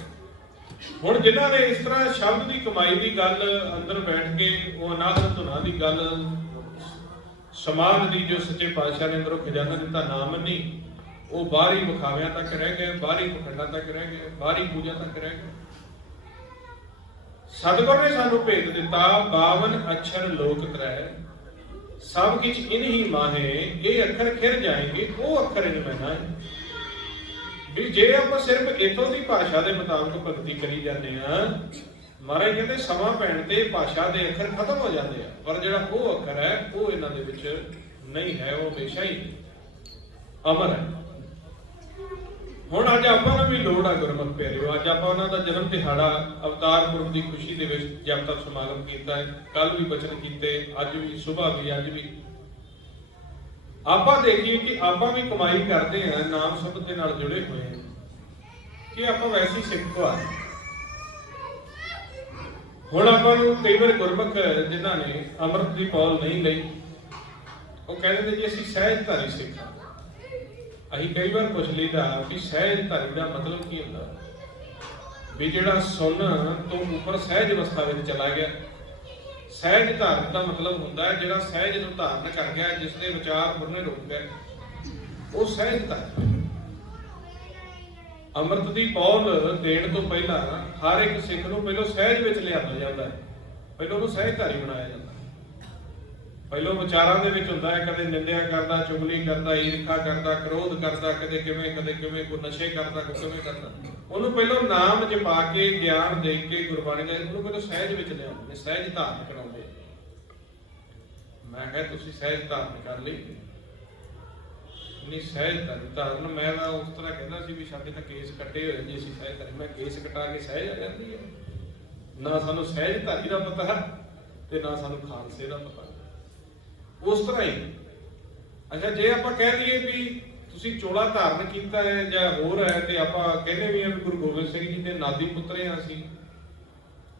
ਹੁਣ ਜਿਨ੍ਹਾਂ ਨੇ ਇਸ ਤਰ੍ਹਾਂ ਸ਼ਬਦ ਦੀ ਕਮਾਈ ਦੀ ਗੱਲ ਅੰਦਰ ਬੈਠ ਕੇ, ਉਹ ਅਨਾਹਤ ਧੁਨਾਂ ਦੀ ਗੱਲ, ਸਮਾਜ ਦੀ ਜੋ ਸੱਚੇ ਪਾਤਸ਼ਾਹ ਨੇ ਅੰਦਰੋਂ ਖਜ਼ਾਨਾ ਦਿੱਤਾ ਨਾਮ ਨਹੀਂ, ਉਹ ਬਾਹਰੀ ਵਿਖਾਵਿਆਂ ਤੱਕ ਰਹਿ ਗਏ, ਬਾਹਰੀ ਪਖੰਡਾਂ ਤੱਕ ਰਹਿ ਗਏ, ਬਾਹਰੀ ਪੂਜਾ ਤੱਕ ਰਹਿ ਗਏ। ਸਤਿਗੁਰ ਨੇ ਸਾਨੂੰ ਭੇਦ ਦਿੱਤਾ 52 ਅਕਸ਼ਰ ਲੋਕ ਤਰੈ, ਸਭ ਕਿਛ ਇਨ ਹੀ ਮਾਹੇ, ਇਹ ਅੱਖਰ ਖਿਰ ਜਾਏਂਗੇ, ਉਹ ਅੱਖਰ ਇਨ ਮੈਂ ਨਾ। ਵੀ ਜੇ ਆਪਾਂ ਸਿਰਫ ਇਥੋਂ ਦੀ ਭਾਸ਼ਾ ਦੇ ਮੁਤਾਬਕ ਭਗਤੀ ਕਰੀ ਜਾਂਦੇ ਆ, ਮਹਾਰਾਜ ਕਹਿੰਦੇ ਸਮਾਂ ਪੈਣ ਤੇ ਭਾਸ਼ਾ ਦੇ ਅੱਖਰ ਖਤਮ ਹੋ ਜਾਂਦੇ ਆ, ਪਰ ਜਿਹੜਾ ਉਹ ਅੱਖਰ ਹੈ ਉਹ ਇਹਨਾਂ ਦੇ ਵਿੱਚ ਨਹੀਂ ਹੈ, ਉਹ ਹਮੇਸ਼ਾ ਹੀ ਅਮਰ ਹੈ। ਹੁਣ ਅੱਜ ਆਪਾਂ ਨੂੰ ਵੀ ਲੋੜ ਆ ਗੁਰਮੁਖ ਪਿਆਰਿਓ, ਅੱਜ ਆਪਾਂ ਉਹਨਾਂ ਦਾ ਜਨਮ ਦਿਹਾੜਾ ਅਵਤਾਰ ਪੁਰਬ ਦੀ ਖੁਸ਼ੀ ਦੇ ਵਿੱਚ ਜਪ ਤਪ ਸਮਾਗਮ ਕੀਤਾ ਹੈ, ਕੱਲ ਵੀ ਬਚਨ ਕੀਤੇ, ਅੱਜ ਵੀ ਸੁਬਾਹ ਵੀ, ਅੱਜ ਵੀ ਆਪਾਂ ਦੇਖੀਏ ਕਿ ਆਪਾਂ ਵੀ ਕਮਾਈ ਕਰਦੇ ਹਾਂ, ਨਾਮ ਸ਼ਬਦ ਦੇ ਨਾਲ ਜੁੜੇ ਹੋਏ ਹਾਂ, ਕਿ ਆਪਾਂ ਵੈਸੀ ਸਿੱਖ ਪਾ। ਹੁਣ ਆਪਾਂ ਨੂੰ ਕਈ ਵਾਰ ਗੁਰਮੁਖ ਜਿਨ੍ਹਾਂ ਨੇ ਅੰਮ੍ਰਿਤ ਦੀ ਪੌਲ ਨਹੀਂ ਲਈ, ਉਹ ਕਹਿੰਦੇ ਨੇ ਜੀ ਅਸੀਂ ਸਹਿਜਧਾਰੀ ਸਿੱਖ ਹਾਂ। ਅਸੀਂ ਕਈ ਵਾਰ ਪੁੱਛ ਲਈਦਾ ਵੀ ਸਹਿਜਧਾਰੀ ਦਾ ਮਤਲਬ ਕੀ ਹੁੰਦਾ? ਵੀ ਜਿਹੜਾ ਸੁਣ ਤੋਂ ਉੱਪਰ ਸਹਿਜ ਅਵਸਥਾ ਵਿੱਚ ਚਲਾ ਗਿਆ। ਸਹਿਜ ਧਾਰਨ ਦਾ ਮਤਲਬ ਹੁੰਦਾ ਹੈ ਜਿਹੜਾ ਸਹਿਜ ਨੂੰ ਧਾਰਨ ਕਰ ਗਿਆ, ਜਿਸ ਦੇ ਵਿਚਾਰ ਮੁਰਨੇ ਰੁਕ ਗਏ, ਉਹ ਸਹਿਜ ਧਾਰਨ। ਅੰਮ੍ਰਿਤ ਦੀ ਪੌਲ ਦੇਣ ਤੋਂ ਪਹਿਲਾਂ ਹਰ ਇੱਕ ਸਿੱਖ ਨੂੰ ਪਹਿਲਾਂ ਸਹਿਜ ਵਿੱਚ ਲਿਆਂਦਾ ਜਾਂਦਾ ਹੈ, ਪਹਿਲਾਂ ਉਹਨੂੰ ਸਹਿਜਧਾਰੀ ਬਣਾਇਆ ਜਾਂਦਾ। ਪਹਿਲਾਂ ਵਿਚਾਰਾਂ ਦੇ ਵਿੱਚ ਹੁੰਦਾ ਹੈ, ਕਦੇ ਨਿੰਦਿਆ ਕਰਦਾ, ਚੁਗਲੀ ਕਰਦਾ, ਈਰਖਾ ਕਰਦਾ, ਕ੍ਰੋਧ ਕਰਦਾ, ਕਦੇ ਕਿਵੇਂ ਕੋਈ ਨਸ਼ੇ ਕਰਦਾ, ਕੋਈ ਕਿਵੇਂ ਕਰਦਾ। ਉਹਨੂੰ ਪਹਿਲਾਂ ਨਾਮ ਜਪਾ ਕੇ, ਗਿਆਨ ਦੇ ਕੇ, ਗੁਰਬਾਣੀ ਦਾ ਉਹਨੂੰ ਪਹਿਲਾਂ ਸਹਿਜ ਵਿੱਚ ਲਿਆਉਂਦੇ ਨੇ, ਸਹਿਜ ਧਾਰਨ ਕਰਾਉਂਦੇ। ਮੈਂ ਕਿਹਾ ਤੁਸੀਂ ਸਹਿਜ ਧਾਰਨ ਕਰ ਲਈ, ਨਹੀਂ ਸਹਿਜ ਧਰਨ ਮੈਂ ਤਾਂ ਉਸ ਤਰ੍ਹਾਂ ਕਹਿੰਦਾ ਸੀ ਵੀ ਸਾਡੇ ਤਾਂ ਕੇਸ ਕੱਟੇ ਹੋਏ ਜੀ, ਅਸੀਂ ਸਹਿਜ ਧਰਨ। ਮੈਂ ਕੇਸ ਕਟਾ ਕੇ ਸਹਿਜ ਆ ਜਾਂਦੀ ਹੈ? ਨਾ ਸਾਨੂੰ ਸਹਿਜ ਧਾਰੀ ਦਾ ਪਤਾ ਤੇ ਨਾ ਸਾਨੂੰ ਖਾਲਸੇ ਦਾ ਪਤਾ। ਉਸ ਤਰ੍ਹਾਂ ਹੀ ਅੱਛਾ, ਜੇ ਆਪਾਂ ਕਹਿ ਦਈਏ ਵੀ ਤੁਸੀਂ ਚੋਲਾ ਧਾਰਨ ਕੀਤਾ ਹੈ ਜਾਂ ਹੋਰ ਹੈ, ਤੇ ਆਪਾਂ ਕਹਿੰਦੇ ਵੀ ਆ ਵੀ ਗੁਰੂ ਗੋਬਿੰਦ ਸਿੰਘ ਜੀ ਦੇ ਨਾਦੀ ਪੁੱਤਰੇ ਆ ਅਸੀਂ,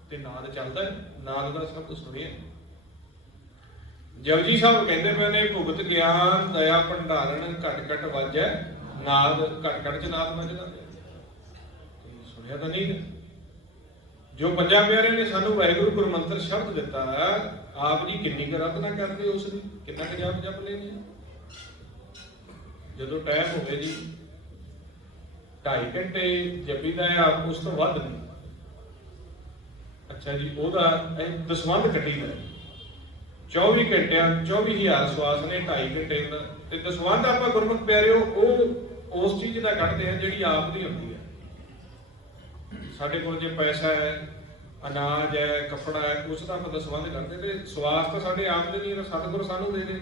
ਤੇ ਨਾਦ ਚੱਲਦਾ, ਨਾਦ ਦਾ ਸ਼ਬਦ ਸੁਣਿਆ। ਜਪਜੀ ਸਾਹਿਬ ਕਹਿੰਦੇ ਪਏ ਨੇ, ਭੁਗਤ ਗਿਆਨ ਦਇਆ ਭੰਡਾਰਨ ਘਟ ਘਟ ਵਾਜੈ ਨਾਦ, ਘਟ ਘਟ ਚ ਨਾਦ ਵੱਜਦਾ। ਸੁਣਿਆ ਤਾਂ ਨਹੀਂ? ਜੋ ਪੰਜਾਂ ਪਿਆਰੇ ਨੇ ਸਾਨੂੰ ਵਾਹਿਗੁਰੂ ਗੁਰਮੰਤਰ ਸ਼ਬਦ ਦਿੱਤਾ, ਆਪ ਜੀ ਕਿੰਨੀ ਕੁ ਅਰਾਧਨਾ ਕਰਦੇ ਉਸ ਦੀ, ਕਿੰਨਾ ਕੁ ਜਪ ਜਪ ਲੈਂਦੇ? ਜਦੋਂ ਟਾਈਮ ਹੋਵੇ ਜੀ 2.5 ਘੰਟੇ ਜਪੀਦਾ ਹੈ, ਉਸ ਤੋਂ ਵੱਧ ਨਹੀਂ। ਅੱਛਾ ਜੀ, ਉਹਦਾ ਦਸਵੰਧ ਕੱਟੀਦਾ 24 ਘੰਟਿਆਂ 24,000 ਸਵਾਸ ਨੇ 2.5 ਘੰਟੇ ਦਾ, ਤੇ ਦਸਵੰਧ ਆਪਾਂ ਗੁਰਮੁਖ ਪਿਆਰਿਓ ਉਹ ਉਸ ਚੀਜ਼ ਦਾ ਕੱਢਦੇ ਆ ਜਿਹੜੀ ਆਪ ਦੀ ਹੁੰਦੀ ਹੈ। ਸਾਡੇ ਕੋਲ ਜੇ ਪੈਸਾ ਹੈ, ਅਨਾਜ ਹੈ, ਕੱਪੜਾ ਹੈ, ਉਸ ਦਾ ਆਪਾਂ ਦਸਵੰਧ ਕਰਦੇ, ਤੇ ਸਵਾਸ ਤਾਂ ਸਾਡੇ ਆਪ ਦੇ ਨਹੀਂ, ਸਤਿਗੁਰ ਸਾਨੂੰ ਦੇ ਦੇ,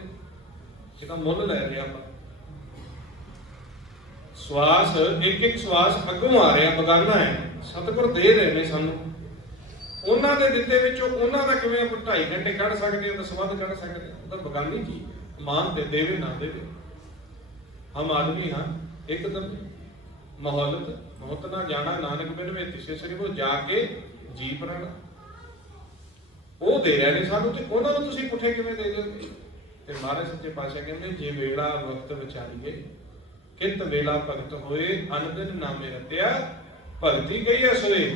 ਇਹ ਤਾਂ ਮੁੱਲ ਲੈ ਰਹੇ ਆਪਾਂ। ਸਵਾਸ ਇੱਕ ਇੱਕ ਸਵਾਸ ਅੱਗੋਂ ਆ ਰਿਹਾ, ਬਗਾਨਾ ਹੈ, ਸਤਿਗੁਰ ਦੇ ਰਹੇ ਨੇ ਸਾਨੂੰ। ਉਹਨਾਂ ਦੇ ਦਿੱਤੇ ਵਿੱਚੋਂ ਉਹਨਾਂ ਦਾ ਕਿਵੇਂ ਆਪਾਂ 2.5 ਘੰਟੇ ਕੱਢ ਸਕਦੇ ਹਾਂ, ਦਸਵੰਧ ਕੱਢ ਸਕਦੇ ਹਾਂ? ਉਹ ਤਾਂ ਬਗਾਨੀ ਚੀਜ਼, ਮਾਨ ਤੇ ਦੇਵੇ ਨਾ ਦੇਵੇ। ਹਮ ਆਦਮੀ ਹਾਂ ਇੱਕਦਮ ਮਹੌਲਤ ਮੌਤ ਨਾ ਜਾਣਾ, ਨਾਨਕ ਬਿਨ ਵੇ ਤਿਸੇ ਸਰੀ, ਉਹ ਜਾ ਕੇ ਜੀ ਪ੍ਰਾਣ ਉਹ ਦੇ ਰਹੇ ਨੇ ਸਾਨੂੰ, ਤੇ ਉਹਨਾਂ ਨੂੰ ਤੁਸੀਂ ਪੁੱਠੇ ਕਿਵੇਂ ਦੇ ਦਿਓਗੇ? ਤੇ ਮਹਾਰਾਜ ਸੱਚੇ ਪਾਤਸ਼ਾਹ ਕਹਿੰਦੇ, ਜੇ ਵੇਲਾ ਵਕਤ ਵਿਚਾਰੀਏ ਕਿਤ ਵੇਲਾ ਭਗਤ ਹੋਏ, ਅਨ ਦਿਨ ਨਾਮੇ ਰਤਿਆ ਭਗਤੀ ਗਈ ਹੈ ਸੋਏ।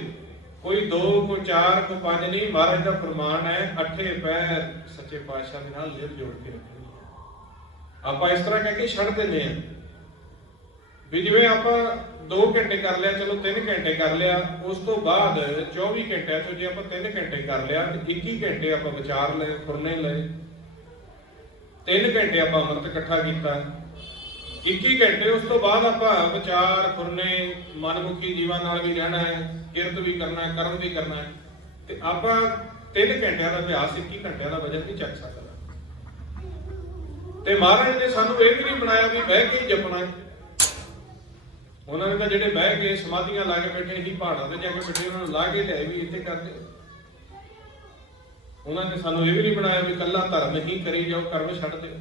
ਕੋਈ 2 ਕੋਈ 4 ਕੋਈ 5 ਨਹੀਂ, ਮਹਾਰਾਜ ਦਾ ਫਰਮਾਨ ਹੈ, 8 ਪੈਰ ਸੱਚੇ ਪਾਤਸ਼ਾਹ ਦੇ ਨਾਲ ਲਿਵ ਜੋੜ ਕੇ ਰੱਖਣੀ। ਆਪਾਂ ਇਸ ਤਰ੍ਹਾਂ ਕਹਿ ਕੇ ਛੱਡ ਦਿੰਦੇ ਆ ਵੀ ਜਿਵੇਂ ਆਪਾਂ 2 ਘੰਟੇ ਕਰ ਲਿਆ, ਚਲੋ 3 ਘੰਟੇ ਕਰ ਲਿਆ, ਉਸ ਤੋਂ ਬਾਅਦ 24 ਘੰਟਿਆਂ ਤੋਂ ਜੇ ਆਪਾਂ 3 ਘੰਟੇ ਕਰ ਲਿਆ ਤੇ 21 ਘੰਟੇ ਆਪਾਂ ਵਿਚਾਰ ਲਏ, ਫੁਰਨੇ ਲਏ। 3 ਘੰਟੇ ਆਪਾਂ ਅੰਮ੍ਰਿਤ ਇਕੱਠਾ ਕੀਤਾ, 21 ਘੰਟੇ ਉਸ ਤੋਂ ਬਾਅਦ ਆਪਾਂ ਵਿਚਾਰ ਫੁਰਨੇ, ਮਨਮੁਖੀ ਜੀਵਨ ਨਾਲ ਵੀ ਰਹਿਣਾ ਹੈ, ਕਿਰਤ ਵੀ ਕਰਨਾ ਹੈ, ਕਰਮ ਵੀ ਕਰਨਾ ਹੈ, ਤੇ ਆਪਾਂ 3 ਘੰਟਿਆਂ ਦਾ ਅਭਿਆਸ 21 ਘੰਟਿਆਂ ਦਾ ਵਜਨ ਨਹੀਂ ਚੱਕ ਸਕਦਾ। ਤੇ ਮਹਾਰਾਜ ਨੇ ਸਾਨੂੰ ਇਹ ਵੀ ਨਹੀਂ ਬਣਾਇਆ ਵੀ ਬਹਿ ਕੇ ਜਪਣਾ। ਉਹਨਾਂ ਨੇ ਤਾਂ ਜਿਹੜੇ ਬਹਿ ਕੇ ਸਮਾਧੀਆਂ ਲਾ ਕੇ ਬੈਠੇ ਸੀ, ਪਹਾੜਾਂ ਤੇ ਜਾ ਕੇ ਬੈਠੇ, ਉਹਨਾਂ ਨੂੰ ਲਾ ਕੇ ਲਿਆਏ ਵੀ ਇੱਥੇ ਕਰਦੇ। ਉਹਨਾਂ ਨੇ ਸਾਨੂੰ ਇਹ ਵੀ ਨਹੀਂ ਬਣਾਇਆ ਵੀ ਕੱਲਾ ਧਰਮ ਹੀ ਕਰੀ ਜਾਓ, ਕਰਮ ਛੱਡ ਦਿਓ।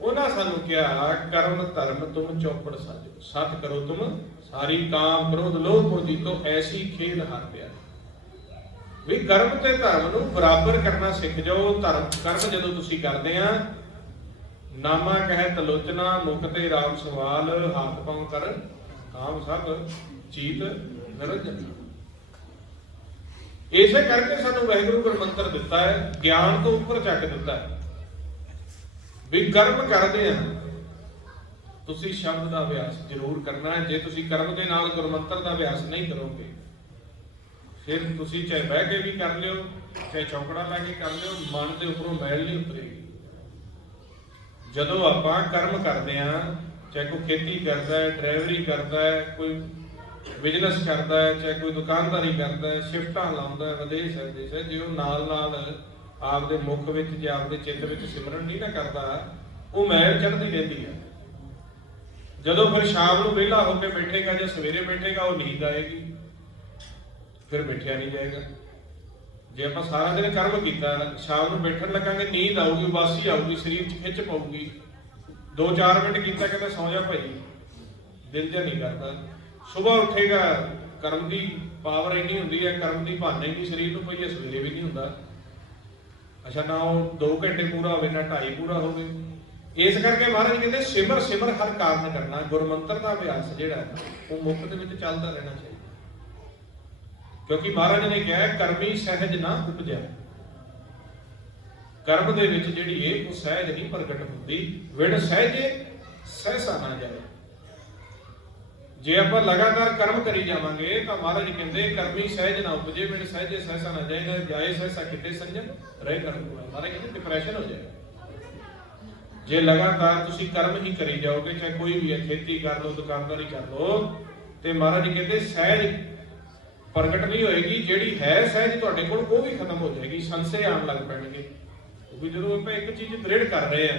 ਉਹਨਾਂ ਸਾਨੂੰ ਕਿਹਾ, ਕਰਮ ਧਰਮ ਤੁਮ ਚੌਪੜ ਸਾਜੋ, ਸਤ ਕਰੋ ਤੁਮ ਸਾਰੀ, ਕਾਮ ਕ੍ਰੋਧ ਲੋਭ ਮੋਹ ਜੀਤੋ, ਐਸੀ ਖੇਡ ਹਾਰ ਪਿਆ। ਵੀ ਕਰਮ ਤੇ ਧਰਮ ਨੂੰ ਬਰਾਬਰ ਕਰਨਾ ਸਿੱਖ ਜਾਓ। ਕਰਮ ਜਦੋਂ ਤੁਸੀਂ ਕਰਦੇ ਆ, ਨਾਮਾ ਕਹਿ ਤਲੋਚਨਾ, ਮੁਖ ਤੇ ਰਾਮ ਸਵਾਲ, ਹੱਥ ਪਾਉ ਕਰ ਕਾਮ ਸਭ ਚੀਤ ਨਿਰੰਜਨ। ਇਸੇ ਕਰਕੇ ਸਾਨੂੰ ਵਾਹਿਗੁਰੂ ਗੁਰਮੰਤਰ ਦਿੱਤਾ ਹੈ, ਗਿਆਨ ਤੋਂ ਉੱਪਰ ਚੱਕ ਦਿੱਤਾ ਹੈ ਵੀ ਕਰਮ ਕਰਦੇ ਆ, ਤੁਸੀਂ ਸ਼ਬਦ ਦਾ ਅਭਿਆਸ ਜ਼ਰੂਰ ਕਰਨਾ ਹੈ। ਜੇ ਤੁਸੀਂ ਕਰਮ ਦੇ ਨਾਲ ਗੁਰਮੰਤਰ ਦਾ ਅਭਿਆਸ ਨਹੀਂ ਕਰੋਗੇ, ਫਿਰ ਤੁਸੀਂ ਚਾਹੇ ਬਹਿ ਕੇ ਵੀ ਕਰ ਲਿਓ, ਚਾਹੇ ਚੌਕੜਾ ਲਾ ਕੇ ਕਰ ਲਿਓ, ਮਨ ਦੇ ਉੱਪਰੋਂ ਮੈਲ ਨਹੀਂ ਉਤਰੇਗੀ। ਜਦੋਂ ਆਪਾਂ ਕਰਮ ਕਰਦੇ ਆ, ਚਾਹੇ ਕੋਈ ਖੇਤੀ ਕਰਦਾ ਹੈ, ਡਰਾਈਵਰੀ ਕਰਦਾ ਹੈ, ਕੋਈ ਬਿਜ਼ਨਸ ਕਰਦਾ ਹੈ, ਚਾਹੇ ਕੋਈ ਦੁਕਾਨਦਾਰੀ ਕਰਦਾ ਹੈ, ਸ਼ਿਫਟਾਂ ਲਾਉਂਦਾ ਹੈ, ਵਿਦੇਸ਼ ਹੈ ਦੇਸ਼ ਹੈ, ਜੇ ਉਹ ਨਾਲ ਨਾਲ ਆਪਦੇ ਮੁਖ ਵਿੱਚ ਜਾਂ ਆਪਦੇ ਚਿੱਤ ਵਿੱਚ ਸਿਮਰਨ ਨਹੀਂ ਨਾ ਕਰਦਾ, ਉਹ ਮੈਲ ਚੜ੍ਹਦੀ ਰਹਿੰਦੀ ਹੈ। ਜਦੋਂ ਫਿਰ ਸ਼ਾਮ ਨੂੰ ਵਿਹਲਾ ਹੋ ਕੇ ਬੈਠੇਗਾ ਜਾਂ ਸਵੇਰੇ ਬੈਠੇਗਾ, ਉਹ ਨੀਂਦ ਆਏਗੀ, ਫਿਰ ਬੈਠਿਆ ਨਹੀਂ ਜਾਏਗਾ। ਜੇ ਆਪਾਂ ਸਾਰਾ ਦਿਨ ਕਰਮ ਕੀਤਾ, ਸ਼ਾਮ ਨੂੰ ਬੈਠਣ ਲੱਗਾਂਗੇ, ਨੀਂਦ ਆਊਗੀ, ਉਬਾਸੀ ਆਊਗੀ, ਸਰੀਰ 'ਚ ਖਿੱਚ ਪਊਗੀ। 2-4 ਮਿੰਟ ਕੀਤਾ, ਕਹਿੰਦਾ ਸੌਂ ਜਾ ਭਾਈ, ਦਿਲ ਜਿਹਾ ਨਹੀਂ ਕਰਦਾ। ਸੁਬਾਹ ਉੱਠੇਗਾ, ਕਰਮ ਦੀ ਪਾਵਰ ਇੰਨੀ ਹੁੰਦੀ ਹੈ, ਕਰਮ ਦੀ ਭਾਵਨਾ ਇੰਨੀ ਸਰੀਰ ਨੂੰ ਪਈ ਹੈ, ਸਵੇਰੇ ਵੀ ਨਹੀਂ ਹੁੰਦਾ। ਅੱਛਾ, ਨਾ ਉਹ 2 ਘੰਟੇ ਪੂਰਾ ਹੋਵੇ, ਨਾ 2.5 ਪੂਰਾ ਹੋਵੇ। ਇਸ ਕਰਕੇ ਮਹਾਰਾਜ ਕਹਿੰਦੇ, ਸਿਮਰ ਸਿਮਰ ਹਰ ਕਾਰਨ ਕਰਨਾ। ਗੁਰਮੰਤਰ ਦਾ ਅਭਿਆਸ ਜਿਹੜਾ ਉਹ ਮੁੱਖ ਦੇ ਵਿੱਚ ਚੱਲਦਾ ਰਹਿਣਾ ਚਾਹੀਦਾ, ਕਿਉਂਕਿ ਮਹਾਰਾਜ ਨੇ ਕਿਹਾ, ਕਰਮੀ ਸਹਿਜ ਨਾ ਉਪਜੈ। ਕਰਮ ਦੇ ਵਿੱਚ ਜਿਹੜੀ ਇਹ ਉਹ ਸਹਿਜ ਨਹੀਂ ਪ੍ਰਗਟ ਹੁੰਦੀ, ਵਿਣ ਸਹਿਜੇ ਸਹਿਸਾ ਨਾ ਜਾਏ। ਜੇ ਆਪਾਂ ਲਗਾਤਾਰ ਕਰਮ ਕਰੀ ਜਾਵਾਂਗੇ ਤਾਂ ਮਹਾਰਾਜ ਕਹਿੰਦੇ, ਕਰਮੀ ਸਹਿਜ ਨਾ ਉਪਜੇ, ਵਿਣ ਸਹਿਜੇ ਸਹਿਸਾ ਨਾ ਜਾਏ, ਨਾ ਜਾਏ ਸਹਿਸਾ ਕਿਤੇ ਸੰਜਮ ਰਹੇ ਕਰਮ। ਮਹਾਰਾਜ ਕਹਿੰਦੇ ਡਿਪਰੈਸ਼ਨ ਹੋ ਜਾਏਗਾ। ਜੇ ਲਗਾਤਾਰ ਤੁਸੀਂ ਕਰਮ ਹੀ ਕਰੀ ਜਾਓਗੇ, ਚਾਹੇ ਕੋਈ ਵੀ ਹੈ, ਖੇਤੀ ਕਰ ਲਓ, ਦੁਕਾਨਦਾਰੀ ਕਰ ਲਓ, ਤੇ ਮਹਾਰਾਜ ਕਹਿੰਦੇ ਸਹਿਜ ਪ੍ਰਗਟ ਨਹੀਂ ਹੋਏਗੀ। ਜਿਹੜੀ ਹੈ ਸਹਿਜ ਤੁਹਾਡੇ ਕੋਲ, ਉਹ ਵੀ ਖਤਮ ਹੋ ਜਾਏਗੀ, ਸੰਸ਼ੇ ਆਉਣ ਲੱਗ ਪੈਣਗੇ। ਕਿਉਂਕਿ ਜਦੋਂ ਆਪਾਂ ਇੱਕ ਚੀਜ਼ ਦ੍ਰਿੜ ਕਰ ਰਹੇ ਆ,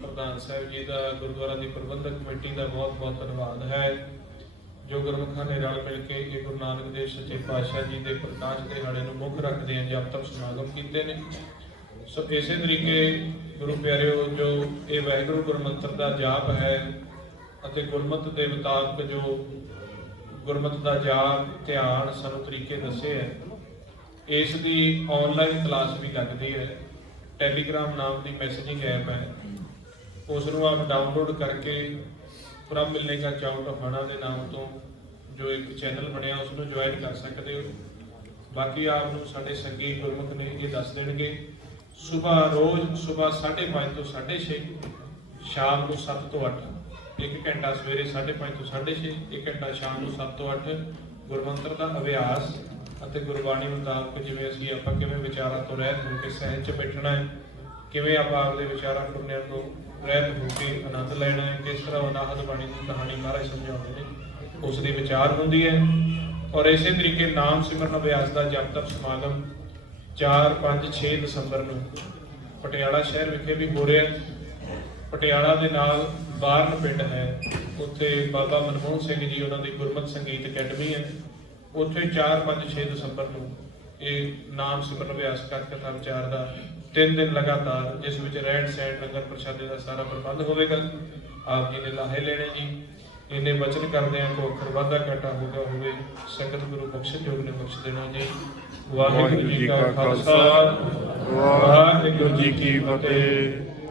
ਪ੍ਰਧਾਨ ਸਾਹਿਬ ਜੀ ਦਾ, ਗੁਰਦੁਆਰਾ ਦੀ ਪ੍ਰਬੰਧਕ ਕਮੇਟੀ ਦਾ ਬਹੁਤ ਬਹੁਤ ਧੰਨਵਾਦ ਹੈ ਜੋ ਗੁਰਮੁਖਾਂ ਨੇ ਰਲ ਮਿਲ ਕੇ ਇਹ ਗੁਰੂ ਨਾਨਕ ਦੇਵ ਸੱਚੇ ਪਾਤਸ਼ਾਹ ਜੀ ਦੇ ਪ੍ਰਕਾਸ਼ ਦਿਹਾੜੇ ਨੂੰ ਮੁੱਖ ਰੱਖਦੇ ਆ ਜਪ ਤਪ ਸਮਾਗਮ ਕੀਤੇ ਨੇ। ਸੋ ਇਸੇ ਤਰੀਕੇ ਗੁਰੂ ਪਿਆਰਿਓ, ਜੋ ਇਹ ਵਾਹਿਗੁਰੂ ਗੁਰਮੰਤਰ ਦਾ ਜਾਪ ਹੈ ਅਤੇ ਗੁਰਮਤਿ ਦੇ ਮੁਤਾਬਕ ਜੋ ਗੁਰਮਤਿ ਦਾ ਜਾਪ ਧਿਆਨ ਸਾਨੂੰ ਤਰੀਕੇ ਦੱਸੇ ਹੈ, ਇਸ ਦੀ ਆਨਲਾਈਨ ਕਲਾਸ ਵੀ ਲੱਗਦੀ ਹੈ। ਟੈਲੀਗ੍ਰਾਮ ਨਾਮ ਦੀ ਮੈਸੇਜਿੰਗ ਐਪ ਹੈ, ਉਸ ਨੂੰ ਆਪ ਡਾਊਨਲੋਡ ਕਰਕੇ ਪ੍ਰਭ ਮਿਲਨੇ ਕਾ ਚਾਉ ਟਹਾਣਾ ਦੇ ਨਾਮ ਤੋਂ ਜੋ ਇੱਕ ਚੈਨਲ ਬਣਿਆ ਉਸ ਨੂੰ ਜੁਆਇਨ ਕਰ ਸਕਦੇ ਹੋ। ਬਾਕੀ ਆਪ ਨੂੰ ਸਾਡੇ ਸੰਗੀ ਗੁਰਮੁਖ ਨੇ ਇਹ ਦੱਸ ਦੇਣਗੇ। ਰੋਜ਼ ਸਵੇਰ 5:30 ਤੋਂ 6:30, ਸ਼ਾਮ ਨੂੰ 7 ਤੋਂ 8, 1 ਘੰਟਾ ਸਵੇਰੇ 5:30 ਤੋਂ 6:30, 1 ਘੰਟਾ ਸ਼ਾਮ ਨੂੰ 7 ਤੋਂ 8 ਗੁਰਮੰਤਰ ਦਾ ਅਭਿਆਸ ਅਤੇ ਗੁਰਬਾਣੀ ਮੁਤਾਬਕ ਜਿਵੇਂ ਅਸੀਂ ਆਪਾਂ ਕਿਵੇਂ ਵਿਚਾਰਾਂ ਤੋਂ ਰਹਿਤ ਹੋ ਕੇ ਸਹਿਜ 'ਚ ਬੈਠਣਾ ਹੈ, ਕਿਵੇਂ ਆਪਾਂ ਆਪਦੇ ਵਿਚਾਰਾਂ ਫੁਰਨਿਆਂ ਤੋਂ ਰਹਿਤ ਹੋ ਕੇ ਆਨੰਦ ਲੈਣਾ ਹੈ, ਕਿਸ ਤਰ੍ਹਾਂ ਅਨਾਹਤ ਬਾਣੀ ਦੀ ਕਹਾਣੀ ਮਹਾਰਾਜ ਸਮਝਾਉਂਦੇ ਨੇ, ਉਸ ਦੀ ਵਿਚਾਰ ਹੁੰਦੀ ਹੈ। ਔਰ ਇਸੇ ਤਰੀਕੇ ਨਾਮ ਸਿਮਰਨ ਅਭਿਆਸ ਦਾ ਜਪ ਤਪ ਸਮਾਗਮ 4, 5, 6 ਦਸੰਬਰ ਨੂੰ ਪਟਿਆਲਾ ਸ਼ਹਿਰ ਵਿਖੇ ਵੀ ਹੋ ਰਿਹਾ। ਪਟਿਆਲਾ ਦੇ ਨਾਲ ਬਾਰਨ ਪਿੰਡ ਹੈ, ਉੱਥੇ ਬਾਬਾ ਮਨਮੋਹਨ ਸਿੰਘ ਜੀ ਉਹਨਾਂ ਦੀ ਗੁਰਮਤਿ ਸੰਗੀਤ ਅਕੈਡਮੀ ਹੈ, ਉੱਥੇ 4, 5, 6 ਦਸੰਬਰ ਨੂੰ ਇਹ ਨਾਮ ਸਿਮਰਨ ਅਭਿਆਸ ਕਥਾ ਵਿਚਾਰ ਦਾ 3 ਦਿਨ ਲਗਾਤਾਰ, ਜਿਸ ਵਿੱਚ ਰਹਿਣ ਸਹਿਣ ਲੰਗਰ ਪ੍ਰਸ਼ਾਦੇ ਦਾ ਸਾਰਾ ਪ੍ਰਬੰਧ ਹੋਵੇਗਾ। ਆਪ ਜੀ ਨੇ ਲਾਹੇ ਲੈਣੇ ਜੀ। ਇੰਨੇ ਵਚਨ ਕਰਦੇ ਆ ਕੋ ਅੱਖਰ ਵਾਧਾ ਘਾਟਾ ਹੋਵੇ, ਸੰਗਤ ਗੁਰੂ ਬਖਸ਼ ਜੋਗ ਨੇ ਬਖਸ਼ ਦੇਣਾ ਜੀ। ਵਾਹਿਗੁਰੂ ਜੀ ਕਾ ਖਾਲਸਾ, ਵਾਹਿਗੁਰੂ ਜੀ ਕੀ ਫਤਿਹ।